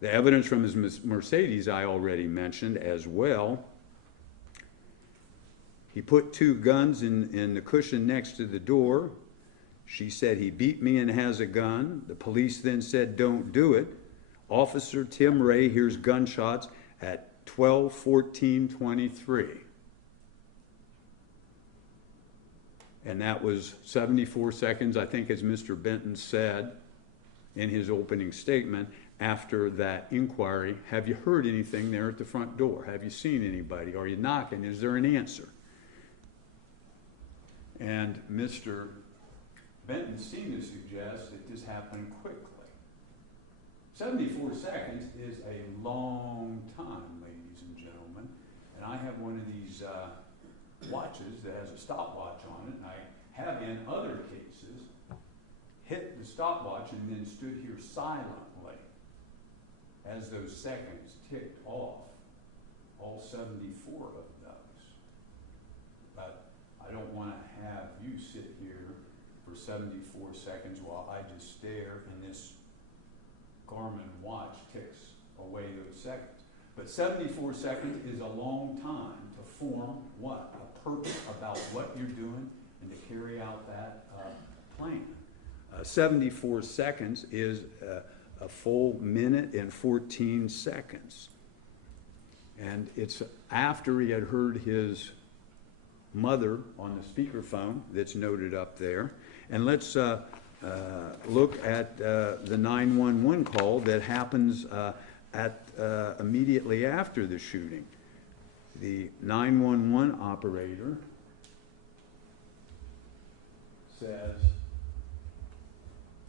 The evidence from his Mercedes I already mentioned as well. He put 2 guns in the cushion next to the door. She said, "He beat me and has a gun." The police then said, "Don't do it." Officer Tim Ray hears gunshots at 12:14:23. And that was 74 seconds, I think, as Mr. Benton said in his opening statement after that inquiry. Have you heard anything there at the front door? Have you seen anybody? Are you knocking? Is there an answer? And Mr. Benton seemed to suggest that this happened quickly. 74 seconds is a long time, ladies and gentlemen. And I have one of these watches that has a stopwatch on it, and I have in other cases hit the stopwatch and then stood here silently as those seconds ticked off, all 74 of those. But I don't want to have you sit here for 74 seconds while I just stare and this Garmin watch ticks away those seconds. But 74 seconds is a long time to form what? A purpose about what you're doing and to carry out that plan. 74 seconds is a full minute and 14 seconds. And it's after he had heard his mother on the speakerphone that's noted up there. And let's look at the 911 call that happens immediately after the shooting. The 911 operator says,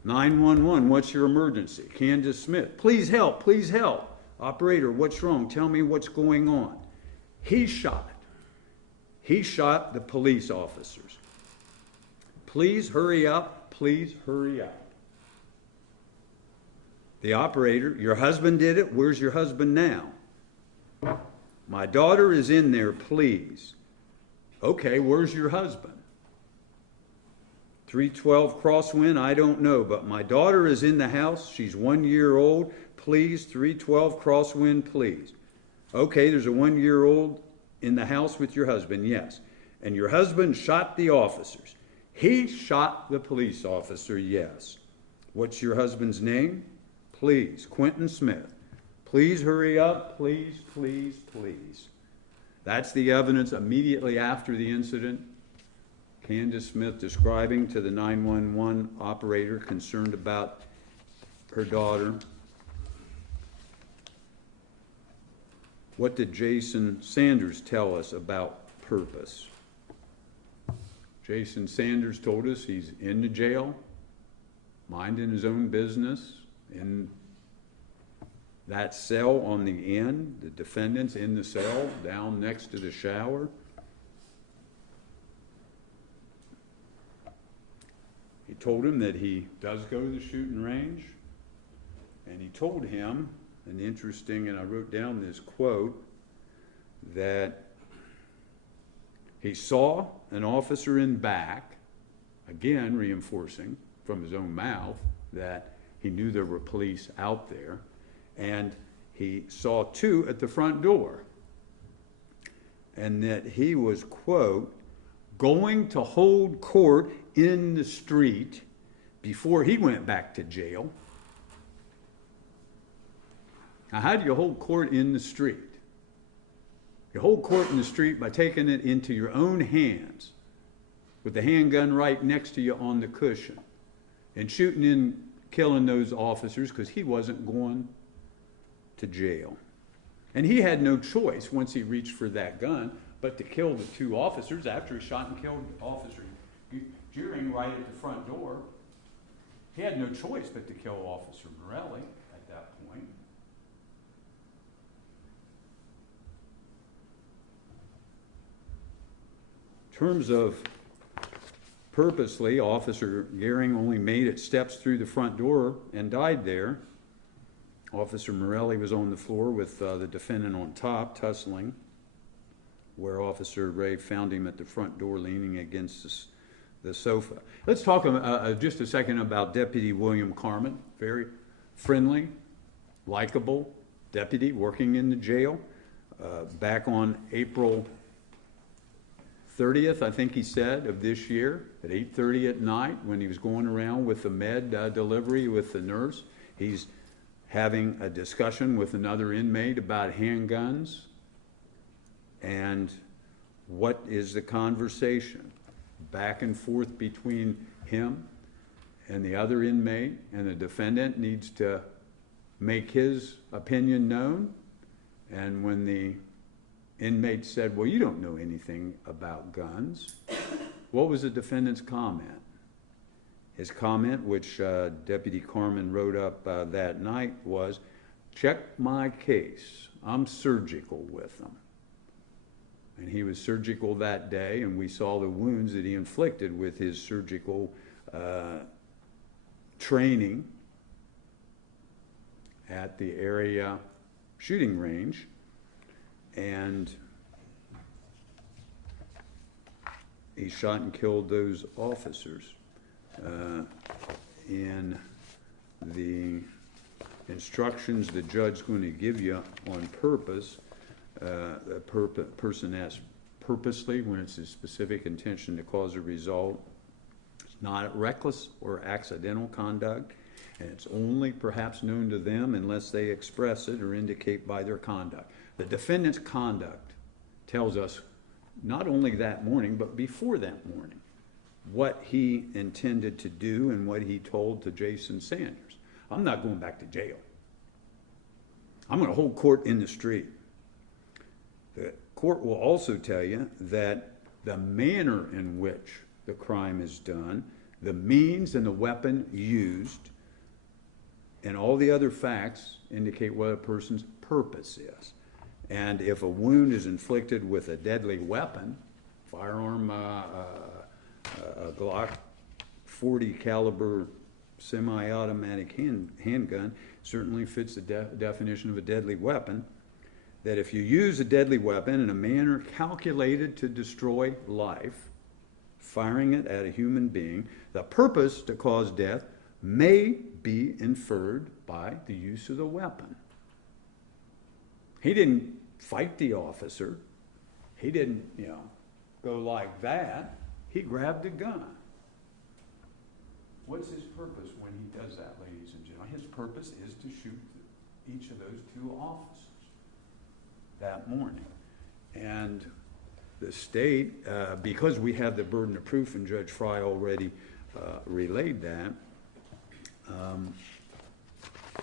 911, what's your emergency? Candace Smith, please help, please help. Operator, what's wrong? Tell me what's going on. He shot the police officers. Please hurry up, please hurry up. The operator, your husband did it, where's your husband now? My daughter is in there, please. Okay, where's your husband? 312 Crosswind, I don't know, but my daughter is in the house, she's 1 year old, please, 312 Crosswind, please. Okay, there's a 1 year old in the house with your husband, yes. And your husband shot the officers. He shot the police officer, yes. What's your husband's name? Please, Quentin Smith. Please hurry up, please, please, please. That's the evidence immediately after the incident. Candace Smith describing to the 911 operator concerned about her daughter. What did Jason Sanders tell us about purpose? Jason Sanders told us he's in the jail, minding his own business, in that cell on the end, the defendant's in the cell down next to the shower. He told him that he does go to the shooting range, and he told him, and I wrote down this quote, that he saw an officer in back, again reinforcing from his own mouth that he knew there were police out there, and he saw two at the front door, and that he was, quote, going to hold court in the street before he went back to jail. Now, how do you hold court in the street? You hold court in the street by taking it into your own hands with the handgun right next to you on the cushion and shooting in, killing those officers because he wasn't going to jail. And he had no choice once he reached for that gun but to kill the two officers after he shot and killed Officer Gearing right at the front door. He had no choice but to kill Officer Morelli at that point. In terms of purposely, Officer Gearing only made it steps through the front door and died there. Officer Morelli was on the floor with the defendant on top, tussling, where Officer Ray found him at the front door leaning against the sofa. Let's talk just a second about Deputy William Carmen. Very friendly, likable deputy working in the jail. Back on April 30th, I think he said, of this year, at 8:30 at night, when he was going around with the med delivery with the nurse, he's having a discussion with another inmate about handguns. And what is the conversation? Back and forth between him and the other inmate, and the defendant needs to make his opinion known. And when the inmate said, well, you don't know anything about guns, what was the defendant's comment? His comment, which Deputy Carmen wrote up that night, was, check my case. I'm surgical with them. And he was surgical that day, and we saw the wounds that he inflicted with his surgical training at the area shooting range, and he shot and killed those officers. In the instructions the judge's going to give you on purpose, the person asks purposely when it's a specific intention to cause a result. It's not reckless or accidental conduct, and it's only perhaps known to them unless they express it or indicate by their conduct. The defendant's conduct tells us not only that morning, but before that morning, what he intended to do and what he told to Jason Sanders. I'm not going back to jail. I'm going to hold court in the street. The court will also tell you that the manner in which the crime is done, the means and the weapon used, and all the other facts indicate what a person's purpose is. And if a wound is inflicted with a deadly weapon, firearm, a Glock 40 caliber semi-automatic handgun, certainly fits the definition of a deadly weapon, that if you use a deadly weapon in a manner calculated to destroy life, firing it at a human being, the purpose to cause death may be inferred by the use of the weapon. He didn't fight the officer. He didn't, go like that. He grabbed a gun. What's his purpose when he does that, ladies and gentlemen? His purpose is to shoot each of those two officers that morning. And the state, because we have the burden of proof, and Judge Fry already relayed that,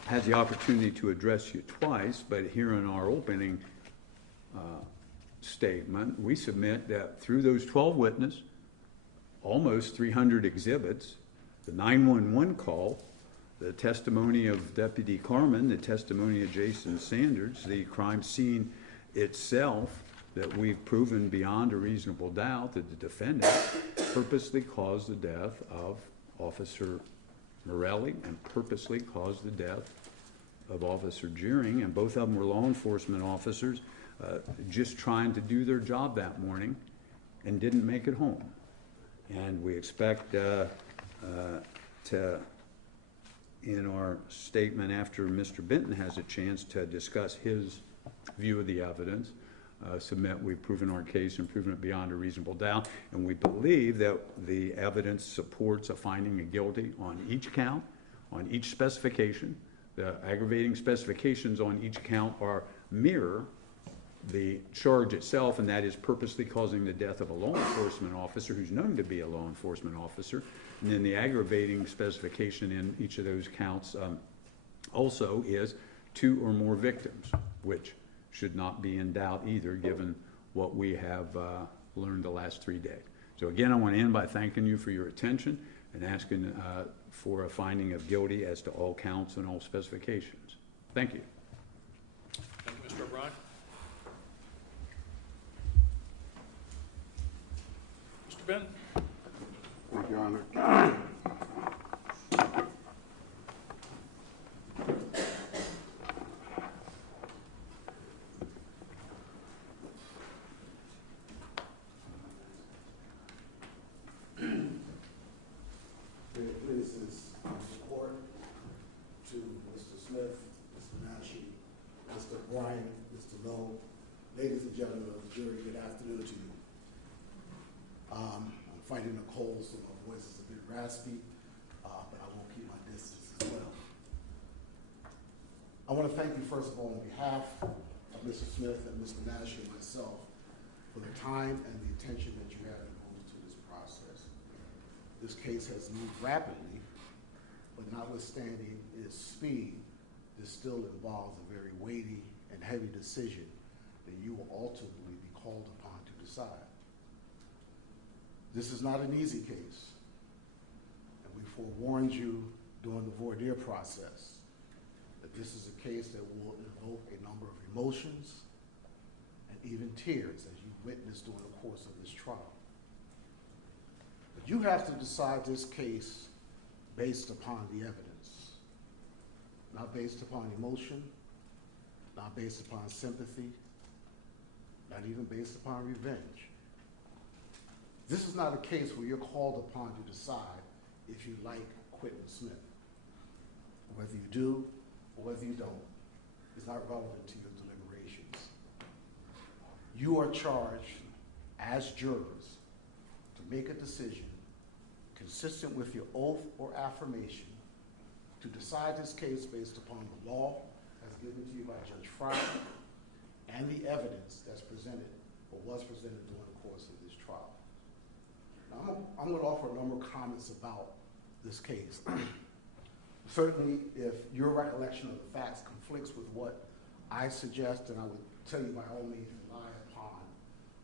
has the opportunity to address you twice, but here in our opening statement, we submit that through those 12 witnesses, almost 300 exhibits, the 911 call, the testimony of Deputy Carmen, the testimony of Jason Sanders, the crime scene itself, that we've proven beyond a reasonable doubt that the defendant purposely caused the death of Officer Morelli and purposely caused the death of Officer Jeering, and both of them were law enforcement officers just trying to do their job that morning and didn't make it home. And we expect in our statement after Mr. Benton has a chance to discuss his view of the evidence, submit we've proven our case and proven it beyond a reasonable doubt, and we believe that the evidence supports a finding of guilty on each count, on each specification. The aggravating specifications on each count mirror the charge itself, and that is purposely causing the death of a law enforcement officer who's known to be a law enforcement officer. And then the aggravating specification in each of those counts also is 2 or more victims, which should not be in doubt either, given what we have learned the last 3 days. So again, I want to end by thanking you for your attention and asking for a finding of guilty as to all counts and all specifications. Thank you. Thank you, Mr. O'Brien. Mr. Benton. Thank you, Your Honor. Pleases report to Mr. Smith, Mr. Nashi, Mr. O'Brien, Mr. Lowe. Ladies and gentlemen of the jury, good afternoon to you. I'm fighting a cold, so my voice is a bit raspy, but I won't keep my distance as well. I want to thank you, first of all, on behalf of Mr. Smith and Mr. Nash and myself for the time and the attention that you have devoted to this process. This case has moved rapidly, but notwithstanding its speed, this still involves a very weighty and heavy decision that you will ultimately be called upon to decide. This is not an easy case, and we forewarned you during the voir dire process that this is a case that will invoke a number of emotions and even tears as you witnessed during the course of this trial. But you have to decide this case based upon the evidence, not based upon emotion, not based upon sympathy, not even based upon revenge. This is not a case where you're called upon to decide if you like Quentin Smith. Whether you do or whether you don't is not relevant to your deliberations. You are charged as jurors to make a decision consistent with your oath or affirmation to decide this case based upon the law as given to you by Judge Fry and the evidence that's presented or was presented during the course of this trial. Now, I'm going to offer a number of comments about this case. Certainly, if your recollection of the facts conflicts with what I suggest, then I would tell you by all means rely upon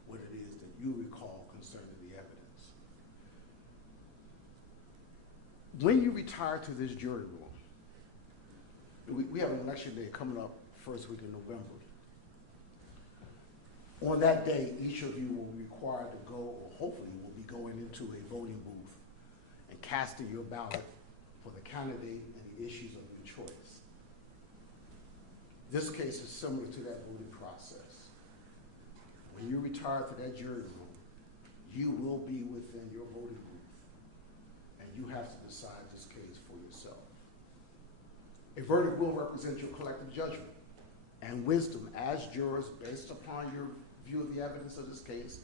what it is that you recall concerning the evidence. When you retire to this jury room, we have an election day coming up first week in November. On that day, each of you will be required to go, or hopefully will be going into a voting booth and casting your ballot for the candidate and the issues of your choice. This case is similar to that voting process. When you retire to that jury room, you will be within your voting booth, and you have to decide this case for yourself. A verdict will represent your collective judgment and wisdom as jurors based upon your view of the evidence of this case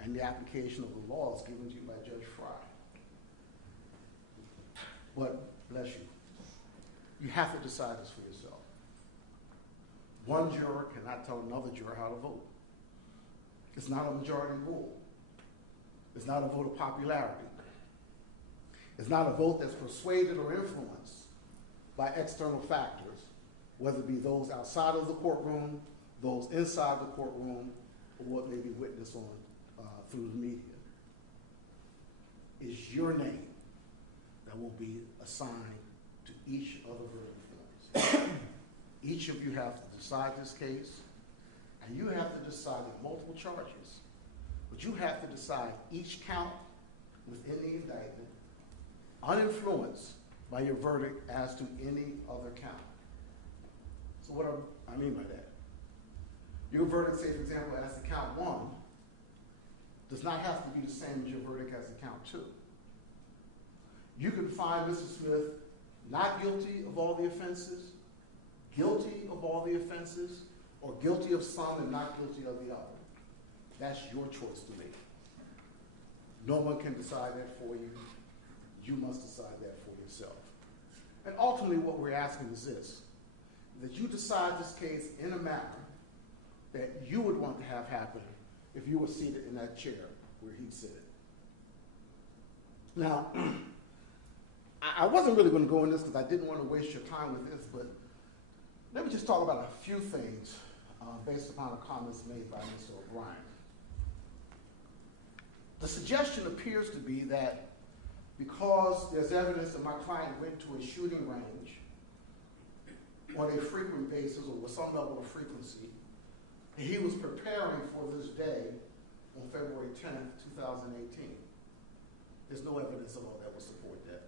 and the application of the laws given to you by Judge Fry. But, bless you, you have to decide this for yourself. One juror cannot tell another juror how to vote. It's not a majority rule. It's not a vote of popularity. It's not a vote that's persuaded or influenced by external factors, whether it be those outside of the courtroom, those inside the courtroom, or what may be witnessed on through the media. It's your name that will be assigned to each of the verdict forms. Each of you have to decide this case, and you have to decide the multiple charges, but you have to decide each count within the indictment, uninfluenced by your verdict as to any other count. So what I mean by that? Your verdict, say for example, as to count 1, does not have to be the same as your verdict as to count 2. You can find Mr. Smith not guilty of all the offenses, guilty of all the offenses, or guilty of some and not guilty of the other. That's your choice to make. No one can decide that for you. You must decide that for yourself. And ultimately what we're asking is this, that you decide this case in a manner that you would want to have happen if you were seated in that chair where he's sitting. Now, I wasn't really going to go in this because I didn't want to waste your time with this, but let me just talk about a few things based upon the comments made by Mr. O'Brien. The suggestion appears to be that because there's evidence that my client went to a shooting range on a frequent basis or with some level of frequency, and he was preparing for this day on February 10th, 2018. There's no evidence at all that would support that.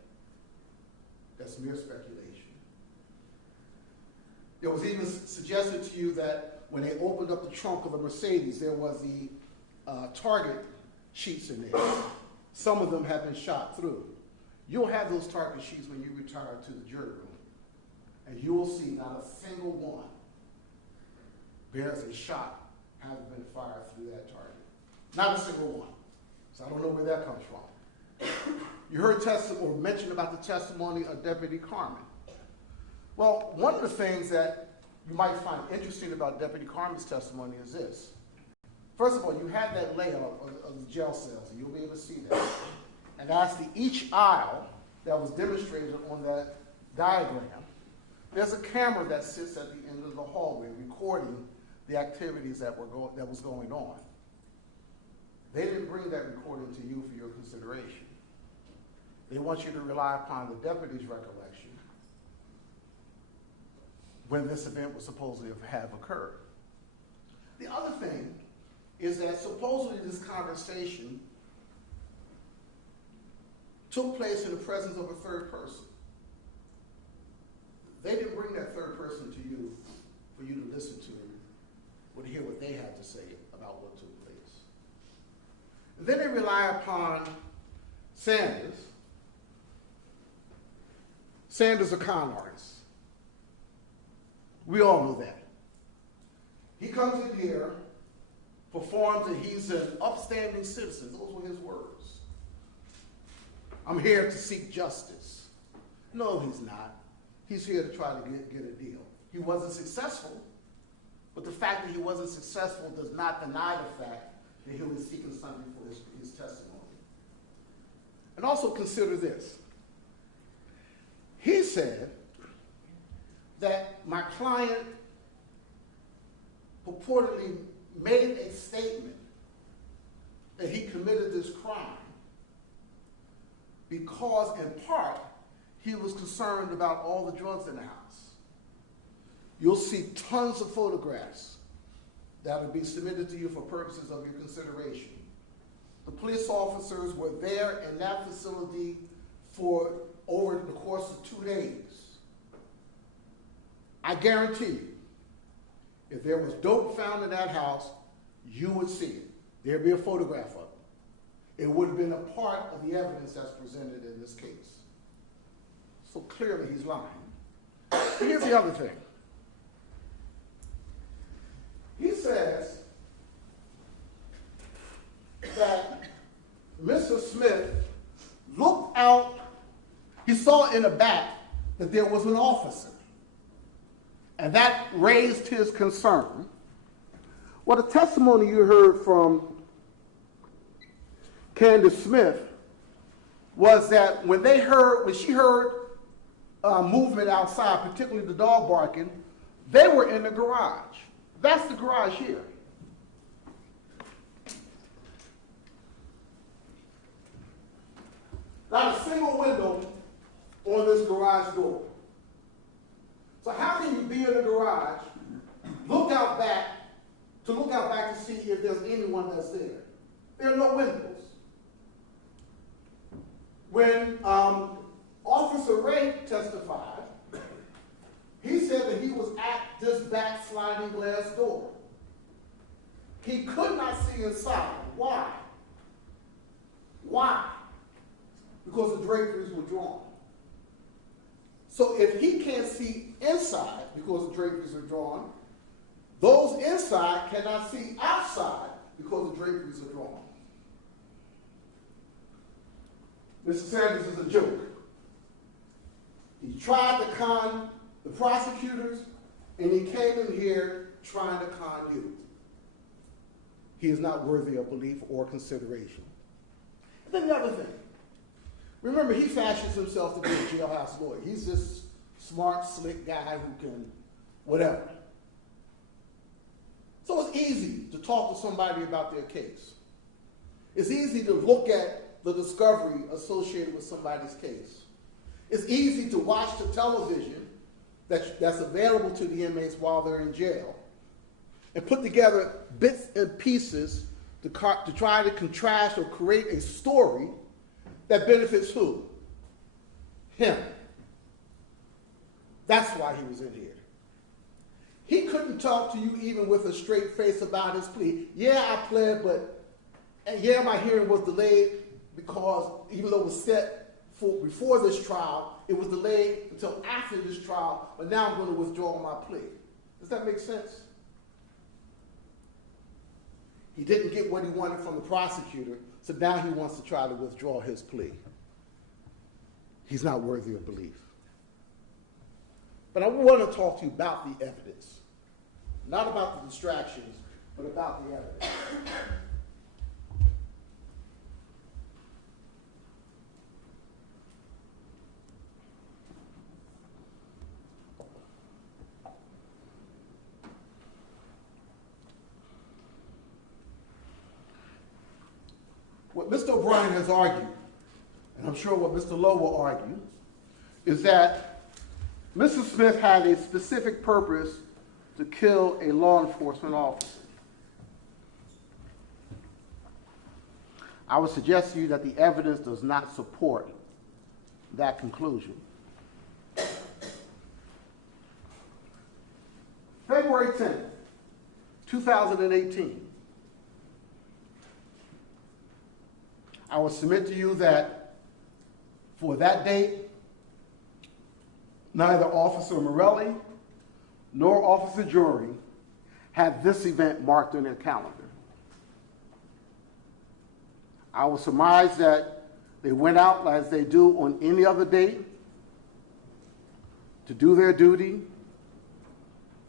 That's mere speculation. It was even suggested to you that when they opened up the trunk of the Mercedes, there was the target sheets in there. Some of them have been shot through. You'll have those target sheets when you retire to the jury room, and you will see not a single one bears a shot having been fired through that target. Not a single one. So I don't know where that comes from. You heard or mentioned about the testimony of Deputy Carmen. Well, one of the things that you might find interesting about Deputy Carmen's testimony is this. First of all, you have that layout of the jail cells, and you'll be able to see that. And as to each aisle that was demonstrated on that diagram, there's a camera that sits at the end of the hallway recording the activities that was going on. They didn't bring that recording to you for your consideration. They want you to rely upon the deputy's recollection when this event was supposedly have occurred. The other thing is that supposedly this conversation took place in the presence of a third person. They didn't bring that third person to you for you to listen to or to hear what they had to say about what took place. And then they rely upon Sanders. Sanders, a con artist. We all know that. He comes in here, performs, and he's an upstanding citizen. Those were his words. I'm here to seek justice. No, he's not. He's here to try to get a deal. He wasn't successful, but the fact that he wasn't successful does not deny the fact that he was seeking something for his testimony. And also consider this. He said that my client purportedly made a statement that he committed this crime because, in part, he was concerned about all the drugs in the house. You'll see tons of photographs that will be submitted to you for purposes of your consideration. The police officers were there in that facility for over the course of 2 days. I guarantee you, if there was dope found in that house, you would see it. There'd be a photograph of it. It would have been a part of the evidence that's presented in this case. So clearly he's lying. Here's the other thing. He says that Mr. Smith looked out, he saw in the back that there was an officer, and that raised his concern. Well, the testimony you heard from Candace Smith was that when she heard movement outside, particularly the dog barking, they were in the garage. That's the garage here. Not a single window on this garage door. So how can you be in the garage, look out back to see if there's anyone that's there? There are no windows. When Officer Ray testified, he said that he was at this back sliding glass door. He could not see inside. Why? Why? Because the draperies were drawn. So if he can't see inside because the draperies are drawn, those inside cannot see outside because the draperies are drawn. Mr. Sanders is a joke. He tried to con the prosecutors, and he came in here trying to con you. He is not worthy of belief or consideration. And then the other thing. Remember, he fashions himself to be a jailhouse lawyer. He's this smart, slick guy who can whatever. So it's easy to talk to somebody about their case. It's easy to look at the discovery associated with somebody's case. It's easy to watch the television that's available to the inmates while they're in jail and put together bits and pieces to try to contrast or create a story that benefits who? Him. That's why he was in here. He couldn't talk to you even with a straight face about his plea. Yeah, I pled, but yeah, my hearing was delayed because even though it was set for before this trial, it was delayed until after this trial, but now I'm going to withdraw my plea. Does that make sense? He didn't get what he wanted from the prosecutor, so now he wants to try to withdraw his plea. He's not worthy of belief. But I want to talk to you about the evidence. Not about the distractions, but about the evidence. What Mr. O'Brien has argued, and I'm sure what Mr. Lowe will argue, is that Mr. Smith had a specific purpose to kill a law enforcement officer. I would suggest to you that the evidence does not support that conclusion. February 10th, 2018. I will submit to you that for that date, neither Officer Morelli nor Officer Jory had this event marked on their calendar. I will surmise that they went out as they do on any other day to do their duty,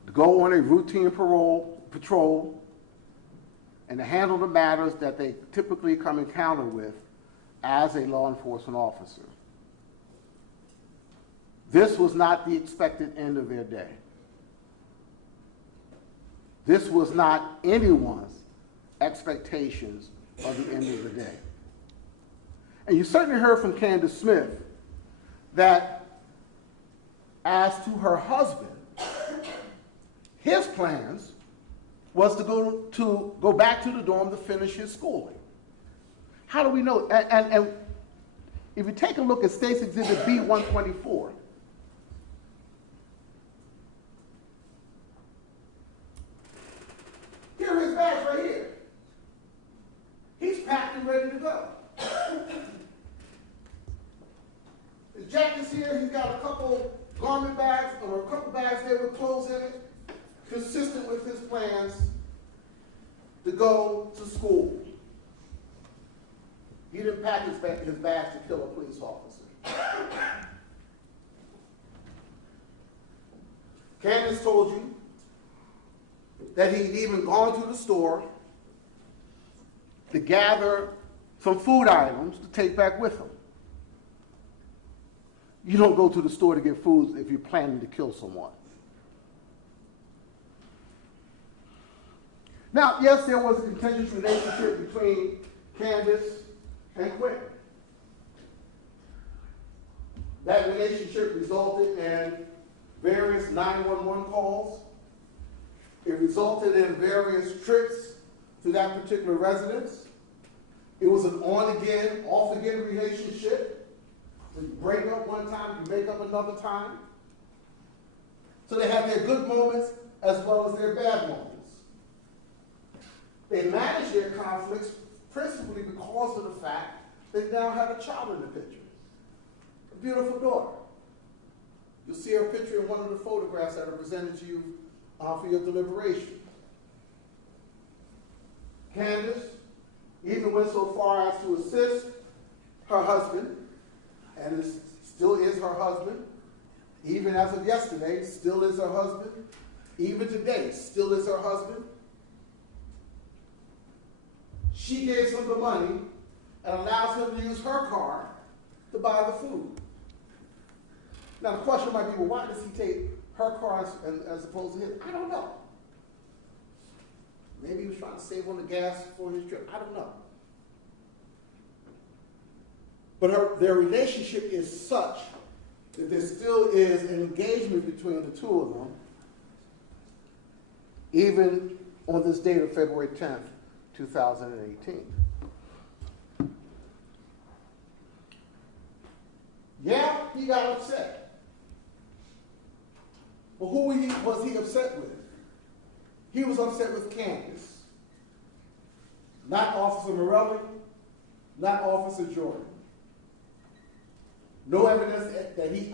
to go on a routine patrol, and to handle the matters that they typically come encounter with as a law enforcement officer. This was not the expected end of their day. This was not anyone's expectations of the end of the day. And you certainly heard from Candace Smith that as to her husband, his plans was to go back to the dorm to finish his schooling. How do we know? And if you take a look at State's Exhibit B-124, here are his bags right here. He's packed and ready to go. His jacket's here. He's got a couple garment bags or a couple bags there with clothes in it, consistent with his plans to go to school. He didn't pack his bags to kill a police officer. Candace told you that he'd even gone to the store to gather some food items to take back with him. You don't go to the store to get food if you're planning to kill someone. Now, yes, there was a contentious relationship between Candace and Quentin. That relationship resulted in various 911 calls. It resulted in various trips to that particular residence. It was an on-again, off-again relationship. You break up one time, you make up another time. So they had their good moments as well as their bad moments. They managed their conflicts principally because of the fact they now had a child in the picture, a beautiful daughter. You'll see her picture in one of the photographs that are presented to you for your deliberation. Candace even went so far as to assist her husband, and it still is her husband, even as of yesterday, still is her husband, even today, still is her husband. She gives him the money and allows him to use her car to buy the food. Now the question might be, well, why does he take her car as opposed to his? I don't know. Maybe he was trying to save on the gas for his trip. I don't know. But their relationship is such that there still is an engagement between the two of them, even on this date of February 10th, 2018. Yeah, he got upset. But who was he upset with? He was upset with Candace, not Officer Morelli, not Officer Jordan. No evidence that he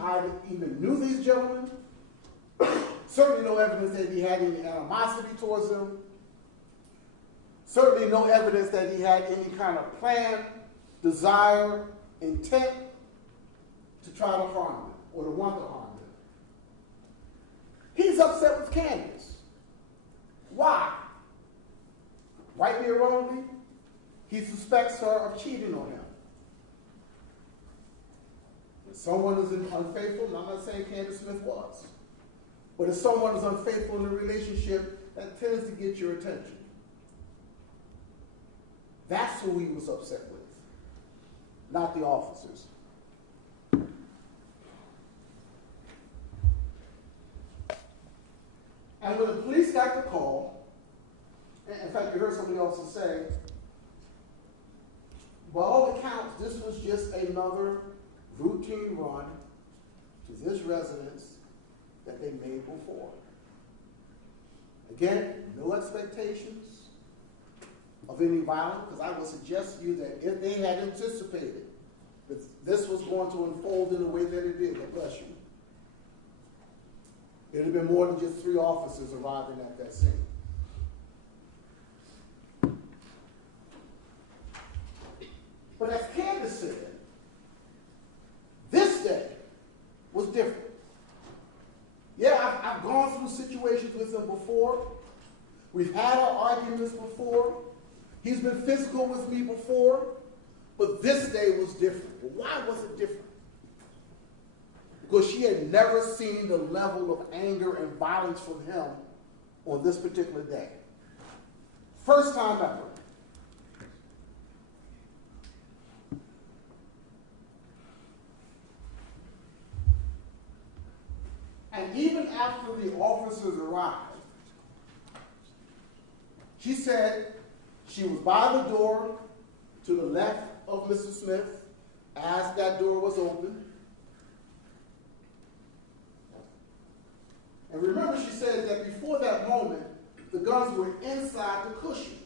even knew these gentlemen. Certainly no evidence that he had any animosity towards them. Certainly no evidence that he had any kind of plan, desire, intent to try to harm them or to want to harm them. He's upset with Candace. Why? Rightly or wrongly, he suspects her of cheating on him. If someone is unfaithful, and I'm not saying Candace Smith was, but if someone is unfaithful in a relationship, that tends to get your attention. That's who he was upset with, not the officers. And when the police got the call, in fact, you heard somebody else say, by all accounts, this was just another routine run to this residence that they made before. Again, no expectations of any violence, because I would suggest to you that if they had anticipated that this was going to unfold in the way that it did, God bless you, it would have been more than just 3 officers arriving at that scene. But as Candace said, this day was different. Yeah, I've gone through situations with him before. We've had our arguments before. He's been physical with me before. But this day was different. Well, why was it different? Because she had never seen the level of anger and violence from him on this particular day. First time ever. And even after the officers arrived, she said she was by the door to the left of Mr. Smith as that door was open. And remember, she said that before that moment, the guns were inside the cushion.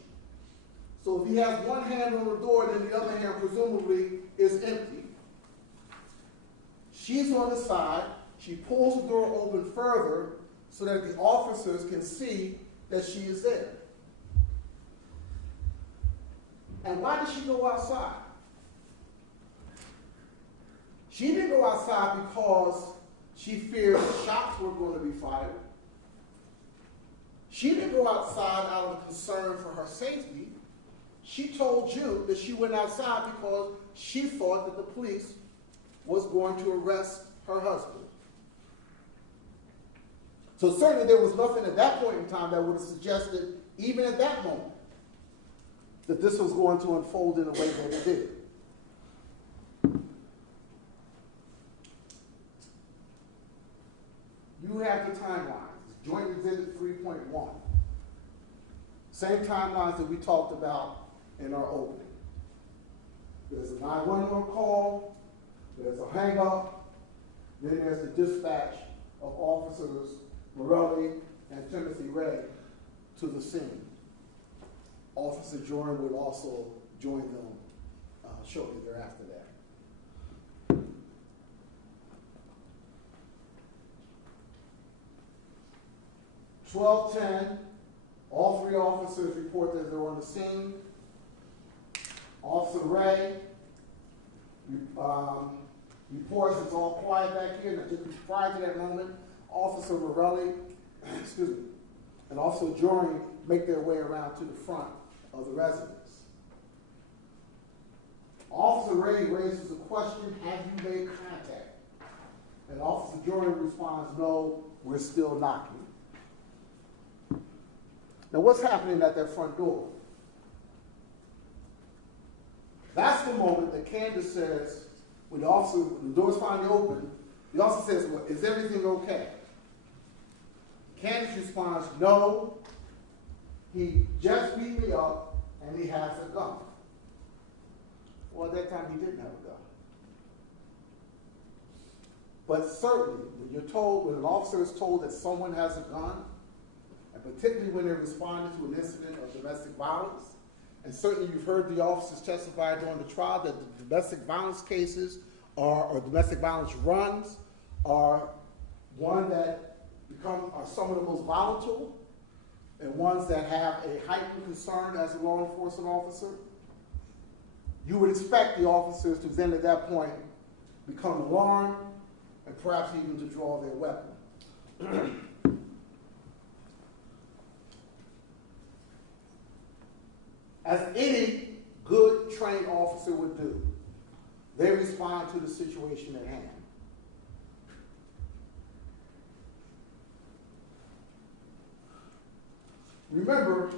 So if he has one hand on the door, then the other hand presumably is empty. She's on the side. She pulls the door open further so that the officers can see that she is there. And why did she go outside? She didn't go outside because she feared shots were going to be fired. She didn't go outside out of concern for her safety. She told you that she went outside because she thought that the police was going to arrest her husband. So certainly there was nothing at that point in time that would have suggested, even at that moment, that this was going to unfold in a way that it did. You have the timelines. It's Joint Exhibit 3.1. Same timelines that we talked about in our opening. There's a 911 call, there's a hang-up, then there's the dispatch of officers Morelli and Timothy Ray to the scene. Officer Jordan would also join them shortly thereafter that. 12:10, all 3 officers report that they're on the scene. Officer Ray reports it's all quiet back here. Now, just prior to that moment, Officer Morelli, and Officer Joring make their way around to the front of the residence. Officer Ray raises the question, have you made contact? And Officer Joring responds, no, we're still knocking. Now what's happening at that front door? That's the moment that Candace says, when the door's finally open, the officer says, well, is everything okay? Candace responds, no, he just beat me up and he has a gun. Well, at that time he didn't have a gun. But certainly, when an officer is told that someone has a gun, and particularly when they're responding to an incident of domestic violence, and certainly you've heard the officers testify during the trial that the domestic violence cases or domestic violence runs are one that are some of the most volatile and ones that have a heightened concern as a law enforcement officer. You would expect the officers to then at that point become alarmed and perhaps even to draw their weapon. As any good trained officer would do, they respond to the situation at hand. Remember,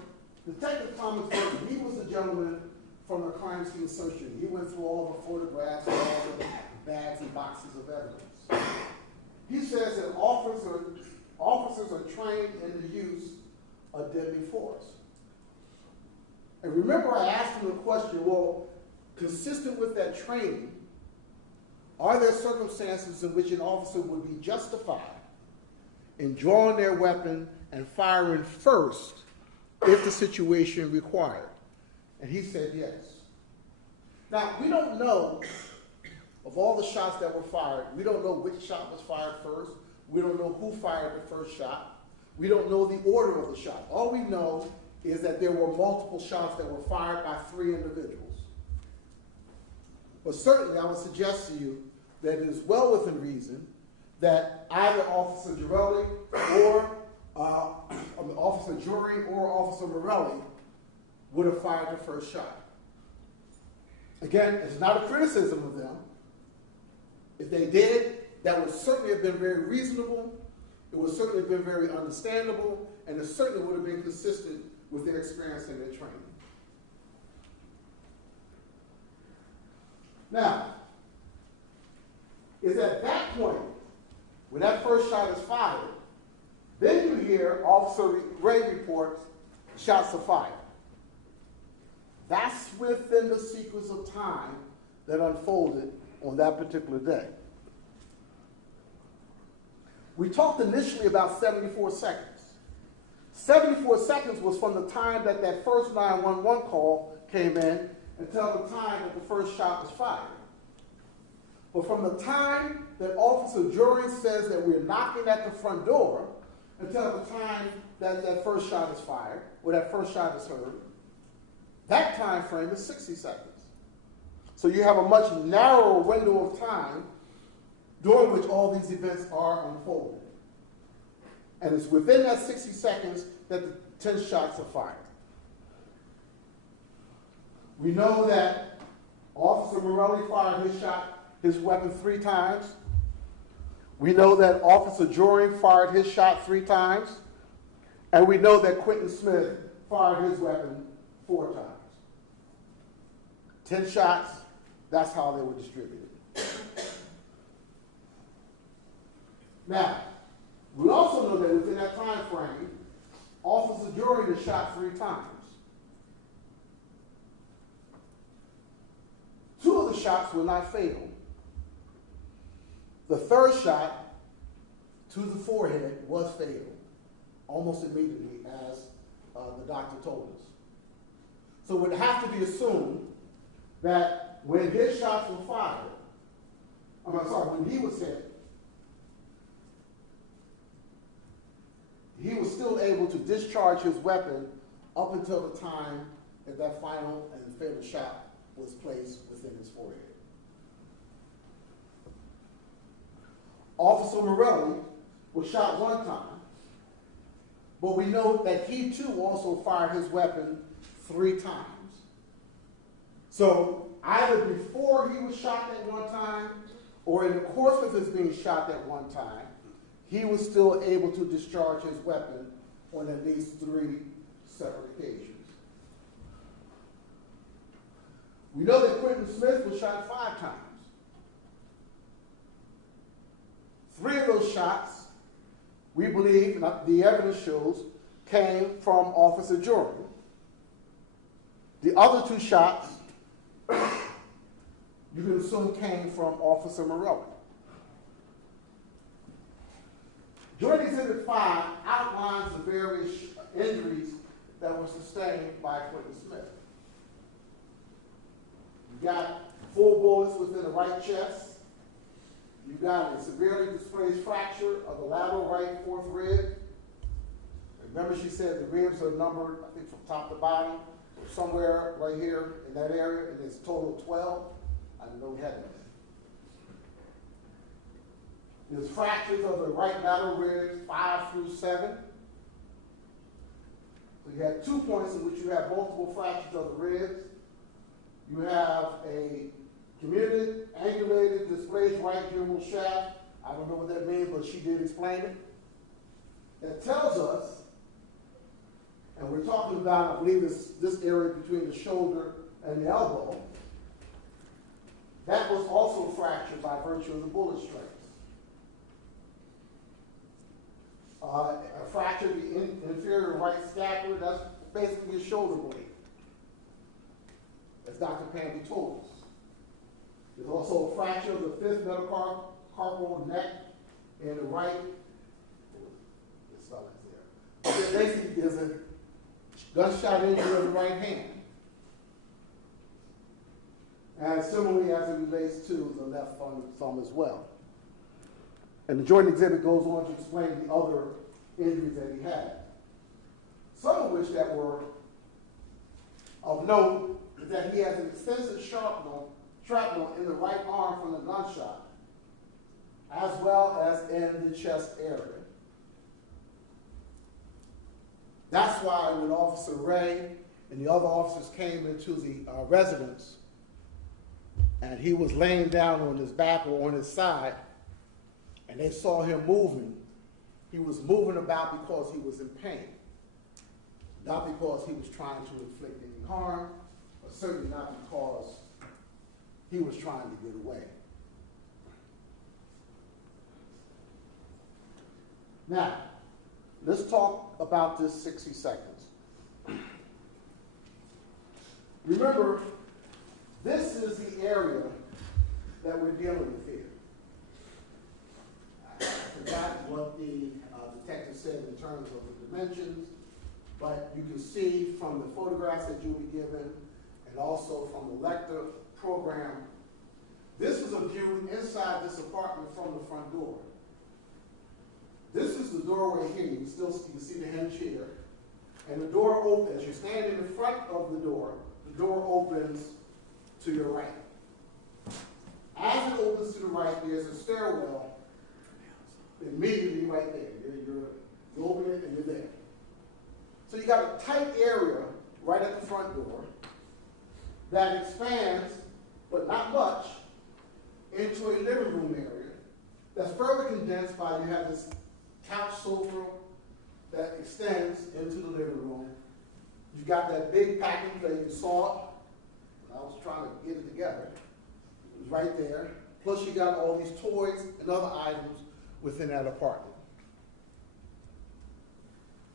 Detective Thomas Burton, he was the gentleman from the crime scene search unit. He went through all the photographs and all the bags and boxes of evidence. He says that officers are trained in the use of deadly force. And remember I asked him the question, well, consistent with that training, are there circumstances in which an officer would be justified in drawing their weapon and firing first if the situation required? And he said yes. Now, we don't know, of all the shots that were fired, we don't know which shot was fired first. We don't know who fired the first shot. We don't know the order of the shot. All we know is that there were multiple shots that were fired by 3 individuals. But certainly I would suggest to you that it is well within reason that either Officer Girelli or Officer Jury or Officer Morelli would have fired the first shot. Again, it's not a criticism of them. If they did, that would certainly have been very reasonable, it would certainly have been very understandable, and it certainly would have been consistent with their experience and their training. Now, it's at that point, when that first shot is fired, then you hear Officer Gray reports shots are fired. That's within the sequence of time that unfolded on that particular day. We talked initially about 74 seconds. 74 seconds was from the time that that first 911 call came in until the time that the first shot was fired. But from the time that Officer Jury says that we're knocking at the front door until the time that that first shot is fired, or that first shot is heard, that time frame is 60 seconds. So you have a much narrower window of time during which all these events are unfolding. And it's within that 60 seconds that the 10 shots are fired. We know that Officer Morelli fired his weapon 3 times. We know that Officer Joring fired his shot 3 times. And we know that Quentin Smith fired his weapon 4 times. 10 shots, that's how they were distributed. Now, we also know that within that time frame, Officer Joring was shot 3 times. 2 of the shots were not fatal. The third shot to the forehead was fatal, almost immediately, as the doctor told us. So it would have to be assumed that when his shots were fired, when he was hit, he was still able to discharge his weapon up until the time that that final and fatal shot was placed within his forehead. Officer Morelli was shot 1 time, but we know that he too also fired his weapon 3 times. So either before he was shot at 1 time, or in the course of his being shot at 1 time, he was still able to discharge his weapon on at least 3 separate occasions. We know that Quentin Smith was shot 5 times. 3 of those shots, we believe, and the evidence shows, came from Officer Jordan. The other 2 shots, you can assume, came from Officer Morelli. Joint Exhibit 5 outlines the various injuries that were sustained by Quentin Smith. You got 4 bullets within the right chest. You got a severely displaced fracture of the lateral right 4th rib. Remember, she said the ribs are numbered, I think, from top to bottom, somewhere right here in that area, and it's a total of 12. I didn't know we had that. There's fractures of the right lateral ribs 5 through 7. So you have 2 points in which you have multiple fractures of the ribs. You have a comminuted, angulated, displaced right humeral shaft. I don't know what that means, but she did explain it. That tells us, and we're talking about, I believe, this area between the shoulder and the elbow, that was also fractured by virtue of the bullet strikes. A fracture of the inferior right scapula, that's basically a shoulder blade, as Dr. Pandy told us. There's also a fracture of the fifth metacarpal neck in the right. The stomach's there. So basically, there's a gunshot injury of the right hand. And similarly as it relates to the left thumb as well. And the joint exhibit goes on to explain the other injuries that he had. Some of which that were of note is that he has an extensive shrapnel in the right arm from the gunshot, as well as in the chest area. That's why when Officer Ray and the other officers came into the residence and he was laying down on his back or on his side, and they saw him moving, he was moving about because he was in pain. Not because he was trying to inflict any harm, or certainly not because he was trying to get away. Now, let's talk about this 60 seconds. Remember, this is the area that we're dealing with here. I forgot what the detective said in terms of the dimensions, but you can see from the photographs that you'll be given and also from the lecture program, this is a view inside this apartment from the front door. This is the doorway here. You can see the hinge here. And the door opens. As you stand in the front of the door opens to your right. As it opens to the right, there's a stairwell immediately right there. You open it and you're there. So you got a tight area right at the front door that expands, but not much, into a living room area that's further condensed by you have this couch sofa that extends into the living room. You've got that big packing plate, you saw it. I was trying to get it together. It was right there. Plus you got all these toys and other items within that apartment.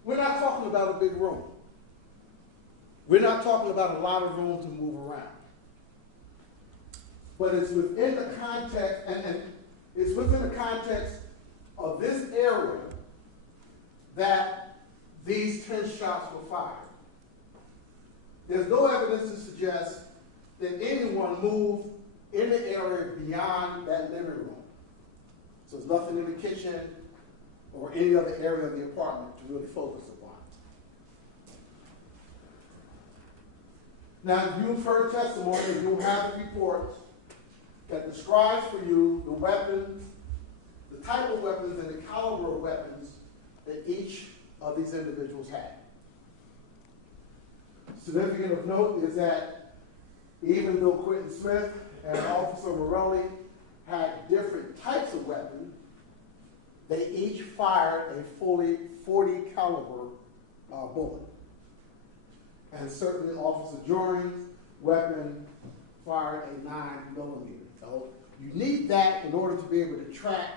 We're not talking about a big room. We're not talking about a lot of room to move around. But it's within the context, and it's within the context of this area that these 10 shots were fired. There's no evidence to suggest that anyone moved in the area beyond that living room. So there's nothing in the kitchen or any other area of the apartment to really focus upon. Now, you've heard testimony, you'll have the report that describes for you the weapons, the type of weapons and the caliber of weapons that each of these individuals had. Significant of note is that even though Quentin Smith and Officer Morelli had different types of weapons, they each fired a fully .40 caliber bullet. And certainly Officer Joring's weapon fired a 9mm. So you need that in order to be able to track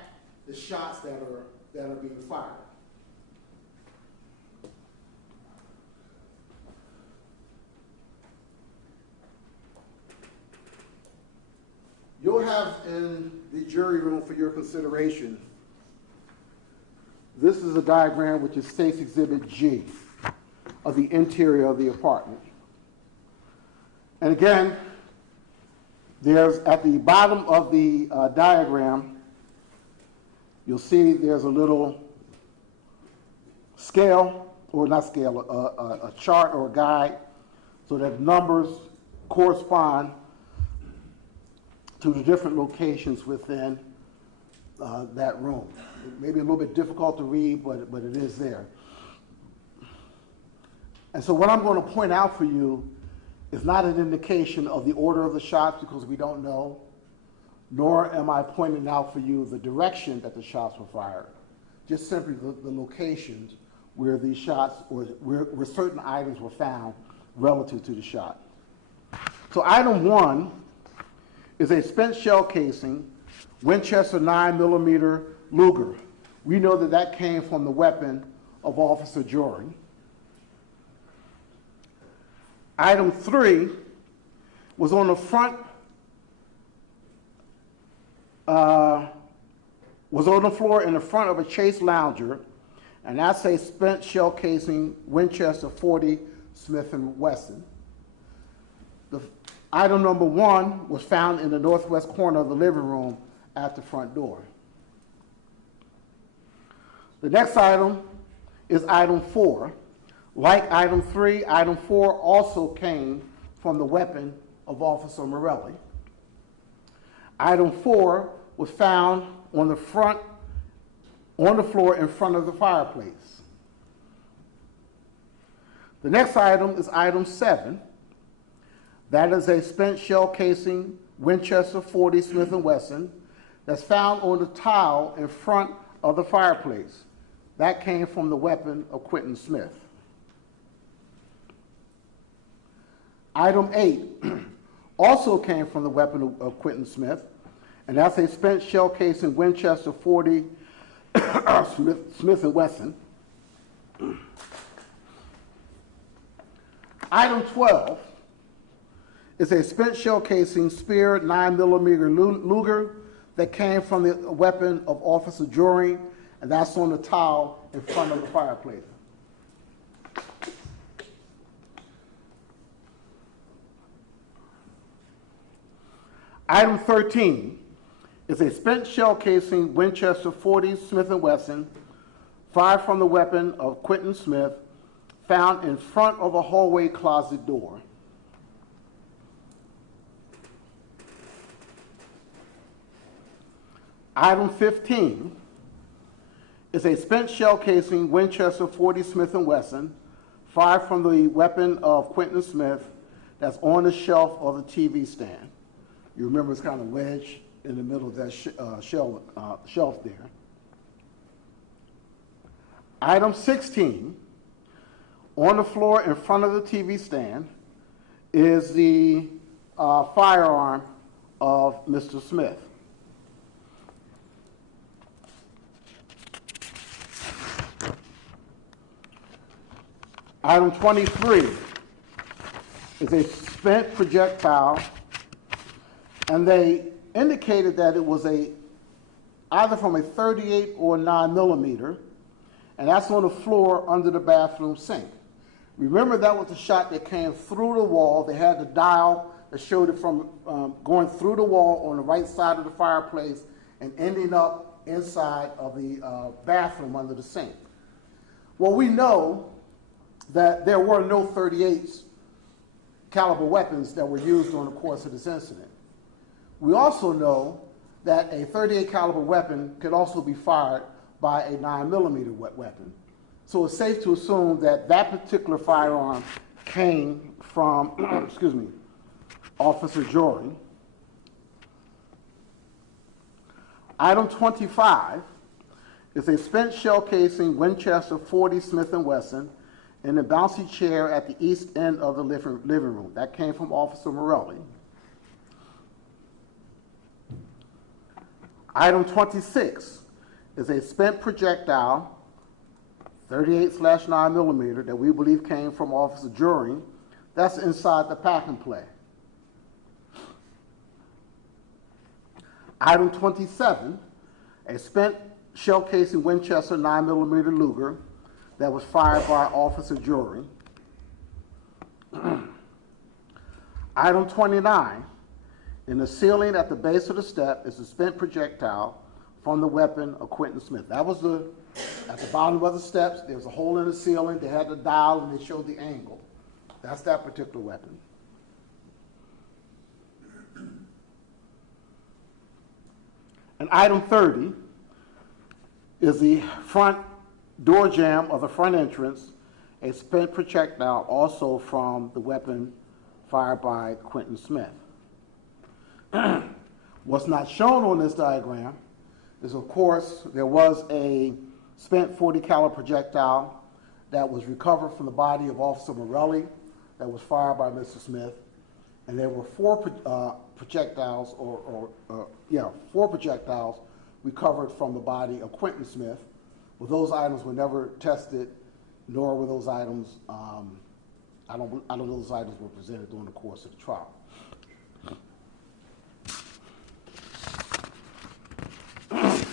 the shots that are being fired. You'll have in the jury room for your consideration, this is a diagram which is State's Exhibit G of the interior of the apartment. And again, there's at the bottom of the diagram, you'll see there's a little scale, or not scale, a chart or a guide, so that numbers correspond to the different locations within that room. It may be a little bit difficult to read, but it is there. And so what I'm going to point out for you is not an indication of the order of the shots, because we don't know, nor am I pointing out for you the direction that the shots were fired, just simply the locations where these shots, or where certain items were found relative to the shot. So item 1 is a spent shell casing, Winchester 9mm Luger. We know that that came from the weapon of Officer Joring. Item 3 was on the front was on the floor in the front of a Chase Lounger, and that's a spent shell casing Winchester 40 Smith & Wesson. Item number 1 was found in the northwest corner of the living room at the front door. The next item is item 4. Like item 3, item 4 also came from the weapon of Officer Morelli. Item 4 was found on the floor in front of the fireplace. The next item is item 7. That is a spent shell casing Winchester 40 Smith & Wesson that's found on the tile in front of the fireplace. That came from the weapon of Quentin Smith. Item 8 also came from the weapon of Quentin Smith, and that's a spent shell casing Winchester 40 Smith & Wesson. Item 12 is a spent shell casing Spear 9mm Luger that came from the weapon of Officer Jory, and that's on the towel in front of the fireplace. Item 13 is a spent shell casing Winchester 40 Smith & Wesson fired from the weapon of Quentin Smith found in front of a hallway closet door. Item 15 is a spent shell casing Winchester 40 Smith & Wesson fired from the weapon of Quentin Smith that's on the shelf of the TV stand. You remember it's kind of wedged in the middle of that shelf there. Item 16, on the floor in front of the TV stand is the firearm of Mr. Smith. Item 23 is a spent projectile, and they indicated that it was either from a 38 or 9mm, and that's on the floor under the bathroom sink. Remember, that was the shot that came through the wall. They had the dial that showed it from going through the wall on the right side of the fireplace and ending up inside of the bathroom under the sink. Well, we know that there were no .38 caliber weapons that were used during the course of this incident. We also know that a .38 caliber weapon could also be fired by a 9mm weapon. So it's safe to assume that that particular firearm came from, excuse me, Officer Jory. Item 25 is a spent shell casing Winchester 40 Smith & Wesson in the bouncy chair at the east end of the living room. That came from Officer Morelli. Item 26 is a spent projectile, 38/9mm, that we believe came from Officer Jory. That's inside the pack and play. Item 27, a spent shell casing Winchester 9mm Luger that was fired by Officer Jory. Item 29, in the ceiling at the base of the step is a spent projectile from the weapon of Quentin Smith. That was at the bottom of the steps. There was a hole in the ceiling. They had the dial and they showed the angle. That's that particular weapon. And item 30 is the front door jamb of the front entrance, a spent projectile also from the weapon fired by Quentin Smith. What's not shown on this diagram is, of course, there was a spent .40 caliber projectile that was recovered from the body of Officer Morelli that was fired by Mr. Smith, and there were four projectiles recovered from the body of Quentin Smith. Well, those items were never tested, nor were those items, I don't know those items were presented during the course of the trial.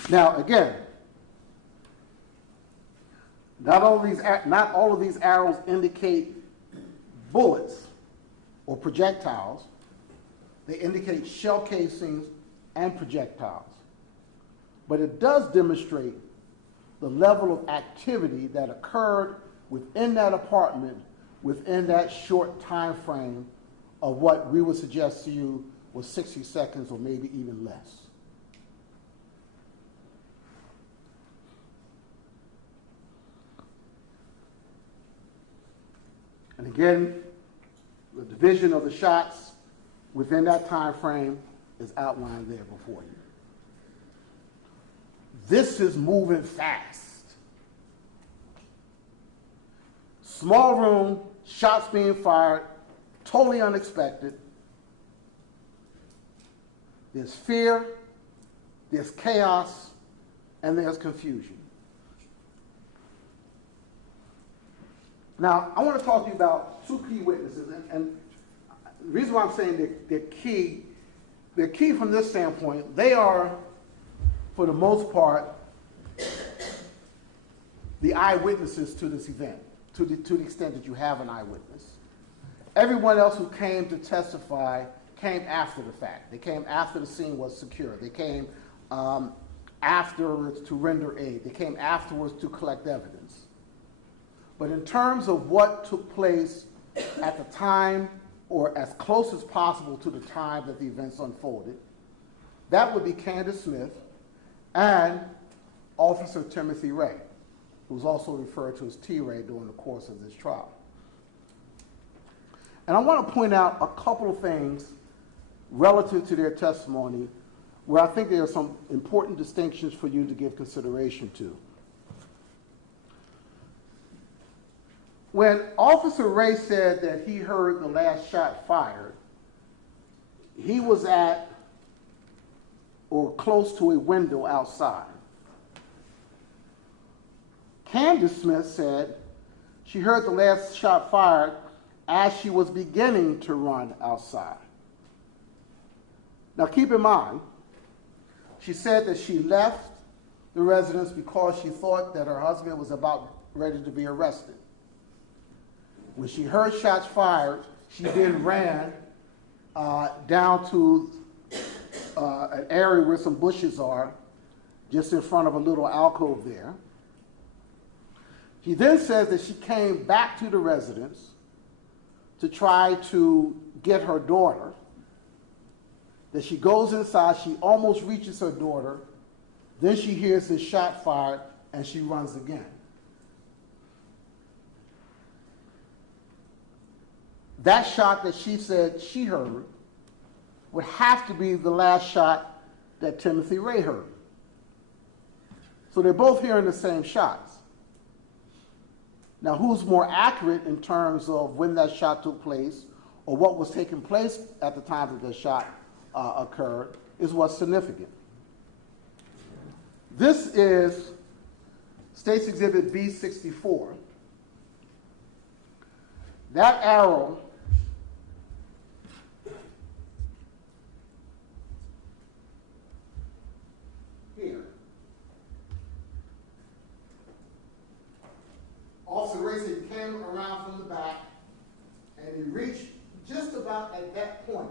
Now, again, not all of these arrows indicate bullets or projectiles. They indicate shell casings and projectiles. But it does demonstrate the level of activity that occurred within that apartment within that short time frame of what we would suggest to you was 60 seconds or maybe even less. And again, the division of the shots within that time frame is outlined there before you. This is moving fast. Small room, shots being fired, totally unexpected. There's fear, there's chaos, and there's confusion. Now, I want to talk to you about two key witnesses, and the reason why I'm saying they're key from this standpoint, they are, for the most part, the eyewitnesses to this event, to the extent that you have an eyewitness. Everyone else who came to testify came after the fact. They came after the scene was secure. They came afterwards to render aid. They came afterwards to collect evidence. But in terms of what took place at the time, or as close as possible to the time that the events unfolded, that would be Candace Smith and Officer Timothy Ray, who was also referred to as T. Ray during the course of this trial. And I want to point out a couple of things relative to their testimony where I think there are some important distinctions for you to give consideration to. When Officer Ray said that he heard the last shot fired, he was at or close to a window outside. Candace Smith said she heard the last shot fired as she was beginning to run outside. Now keep in mind, she said that she left the residence because she thought that her husband was about ready to be arrested. When she heard shots fired, she then ran down to an area where some bushes are, just in front of a little alcove there. He then says that she came back to the residence to try to get her daughter, that she goes inside, she almost reaches her daughter, then she hears this shot fired, and she runs again. That shot that she said she heard would have to be the last shot that Timothy Ray heard. So they're both hearing the same shots. Now, who's more accurate in terms of when that shot took place or what was taking place at the time that the shot occurred is what's significant. This is State's Exhibit B64. That arrow here. Officer Racing came around from the back and he reached just about at that point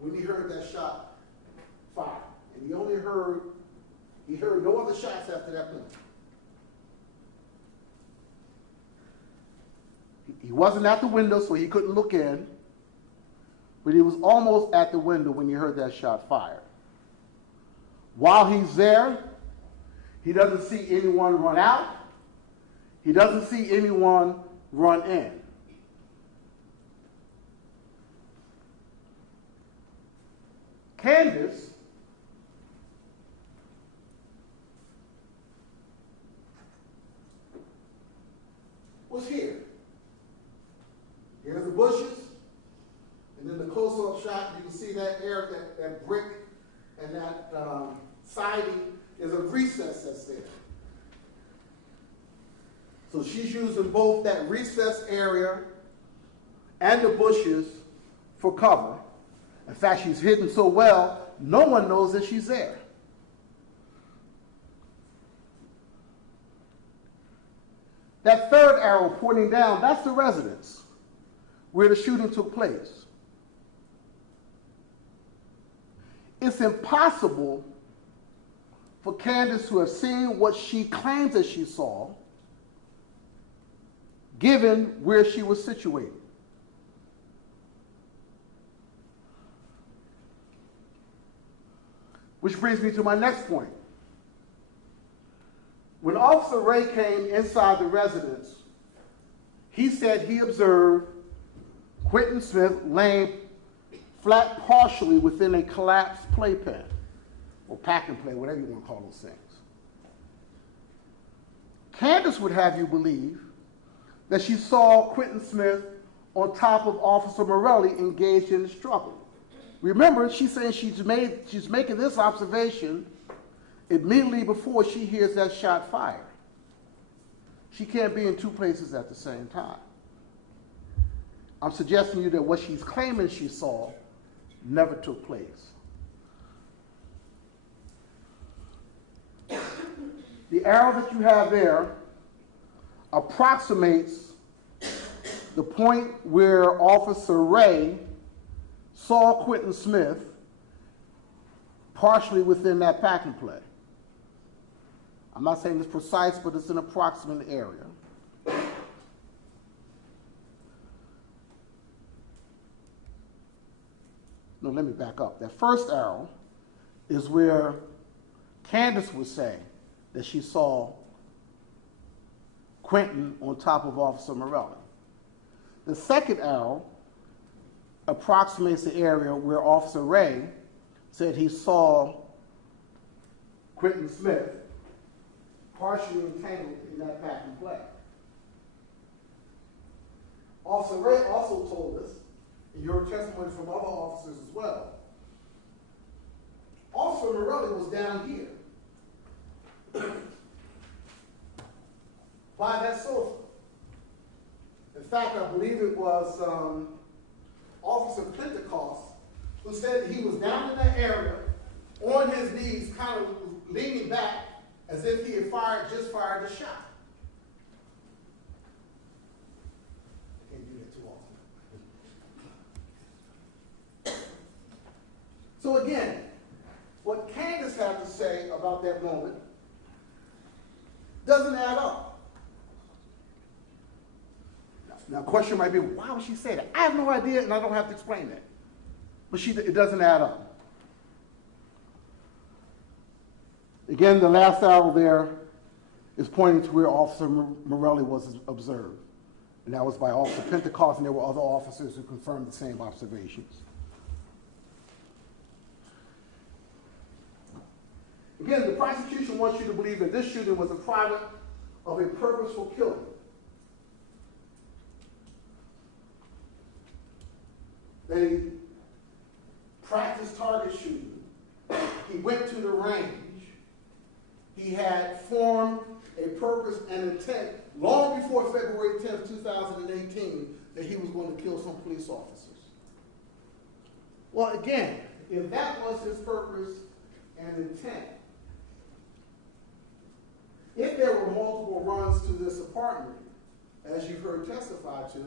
when he heard that shot fired. And he heard no other shots after that point. He wasn't at the window, so he couldn't look in, but he was almost at the window when he heard that shot fired. While he's there, he doesn't see anyone run out. He doesn't see anyone run in. Candace was here. Here's the bushes, and then the close-up shot, you can see that area, that brick and that siding is a recess that's there. So she's using both that recess area and the bushes for cover. In fact, she's hidden so well, no one knows that she's there. That third arrow pointing down, that's the residence where the shooting took place. It's impossible for Candace to have seen what she claims that she saw, given where she was situated. Which brings me to my next point. When Officer Ray came inside the residence, he said he observed Quentin Smith laying flat partially within a collapsed playpen, or pack and play, whatever you want to call those things. Candace would have you believe that she saw Quentin Smith on top of Officer Morelli engaged in the struggle. Remember, she's saying she's making this observation immediately before she hears that shot fired. She can't be in two places at the same time. I'm suggesting to you that what she's claiming she saw never took place. The arrow that you have there approximates the point where Officer Ray saw Quentin Smith partially within that pack and play. I'm not saying it's precise, but it's an approximate area. No, let me back up. That first arrow is where Candace was saying that she saw Quentin on top of Officer Morelli. The second arrow approximates the area where Officer Ray said he saw Quentin Smith partially entangled in that pack and play. Officer Ray also told us, and you heard testimony from other officers as well, Officer Morelli was down here by that sofa. In fact, I believe it was Officer Pentecost who said that he was down in that area on his knees, kind of leaning back as if he had just fired a shot. I can't do that too often. So again, what Candace had to say about that moment doesn't add up. Now, a question might be, why would she say that? I have no idea, and I don't have to explain that. But it doesn't add up. Again, the last arrow there is pointing to where Officer Morelli was observed. And that was by Officer Pentecost, and there were other officers who confirmed the same observations. Again, the prosecution wants you to believe that this shooting was a product of a purposeful killing. They practiced target shooting. He went to the range. He had formed a purpose and intent long before February 10th, 2018, that he was going to kill some police officers. Well, again, if that was his purpose and intent, if there were multiple runs to this apartment, as you've heard testified to,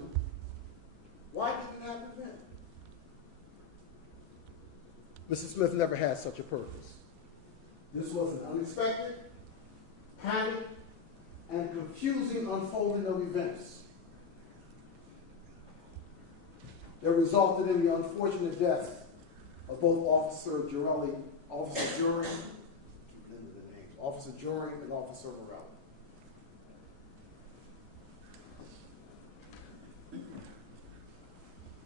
why did it happen then? Mr. Smith never had such a purpose. This was an unexpected, panic, and confusing unfolding of events that resulted in the unfortunate death of both Officer Joring and Officer Morelli.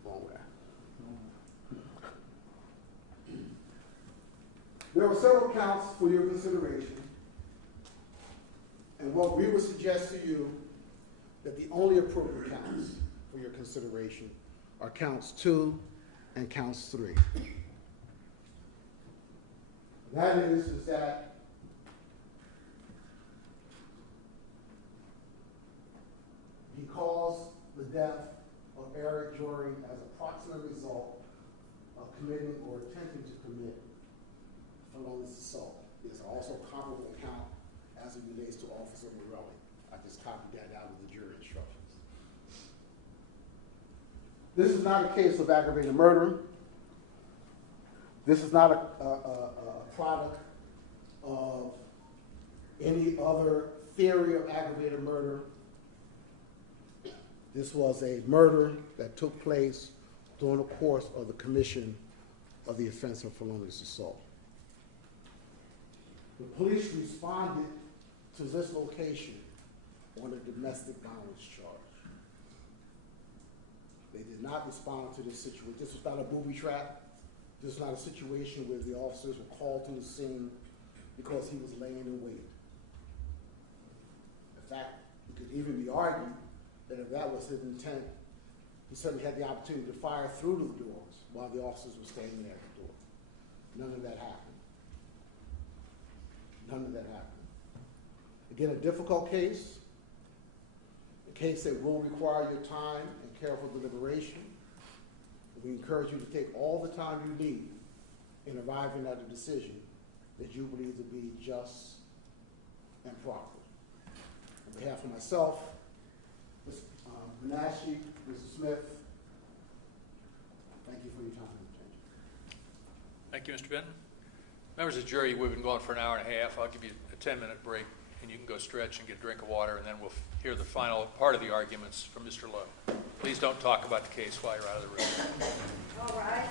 Wrong way. There are several counts for your consideration, and what we would suggest to you that the only appropriate counts for your consideration are counts 2 and counts 3. That is that he caused the death of Eric Joring as a proximate result of committing or attempting to commit felonious assault. There's also comparable count as it relates to Officer Morelli. I just copied that out of the jury instructions. This is not a case of aggravated murder. This is not a product of any other theory of aggravated murder. This was a murder that took place during the course of the commission of the offense of felonious assault. The police responded to this location on a domestic violence charge. They did not respond to this situation. This was not a booby trap. This was not a situation where the officers were called to the scene because he was laying in wait. In fact, it could even be argued that if that was his intent, he certainly had the opportunity to fire through the doors while the officers were standing there at the door. None of that happened. None of that happened. Again, a difficult case, a case that will require your time and careful deliberation. We encourage you to take all the time you need in arriving at a decision that you believe to be just and proper. On behalf of myself, Ms. Menashe, Mr. Smith, thank you for your time and attention. Thank you, Mr. Benton. Members of the jury, we've been going for an hour and a half. I'll give you a 10-minute break, and you can go stretch and get a drink of water, and then we'll hear the final part of the arguments from Mr. Lowe. Please don't talk about the case while you're out of the room. All right.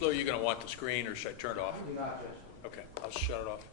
Slow, you going to want the screen, or should I turn it off? You're not, Judge. Okay, I'll shut it off.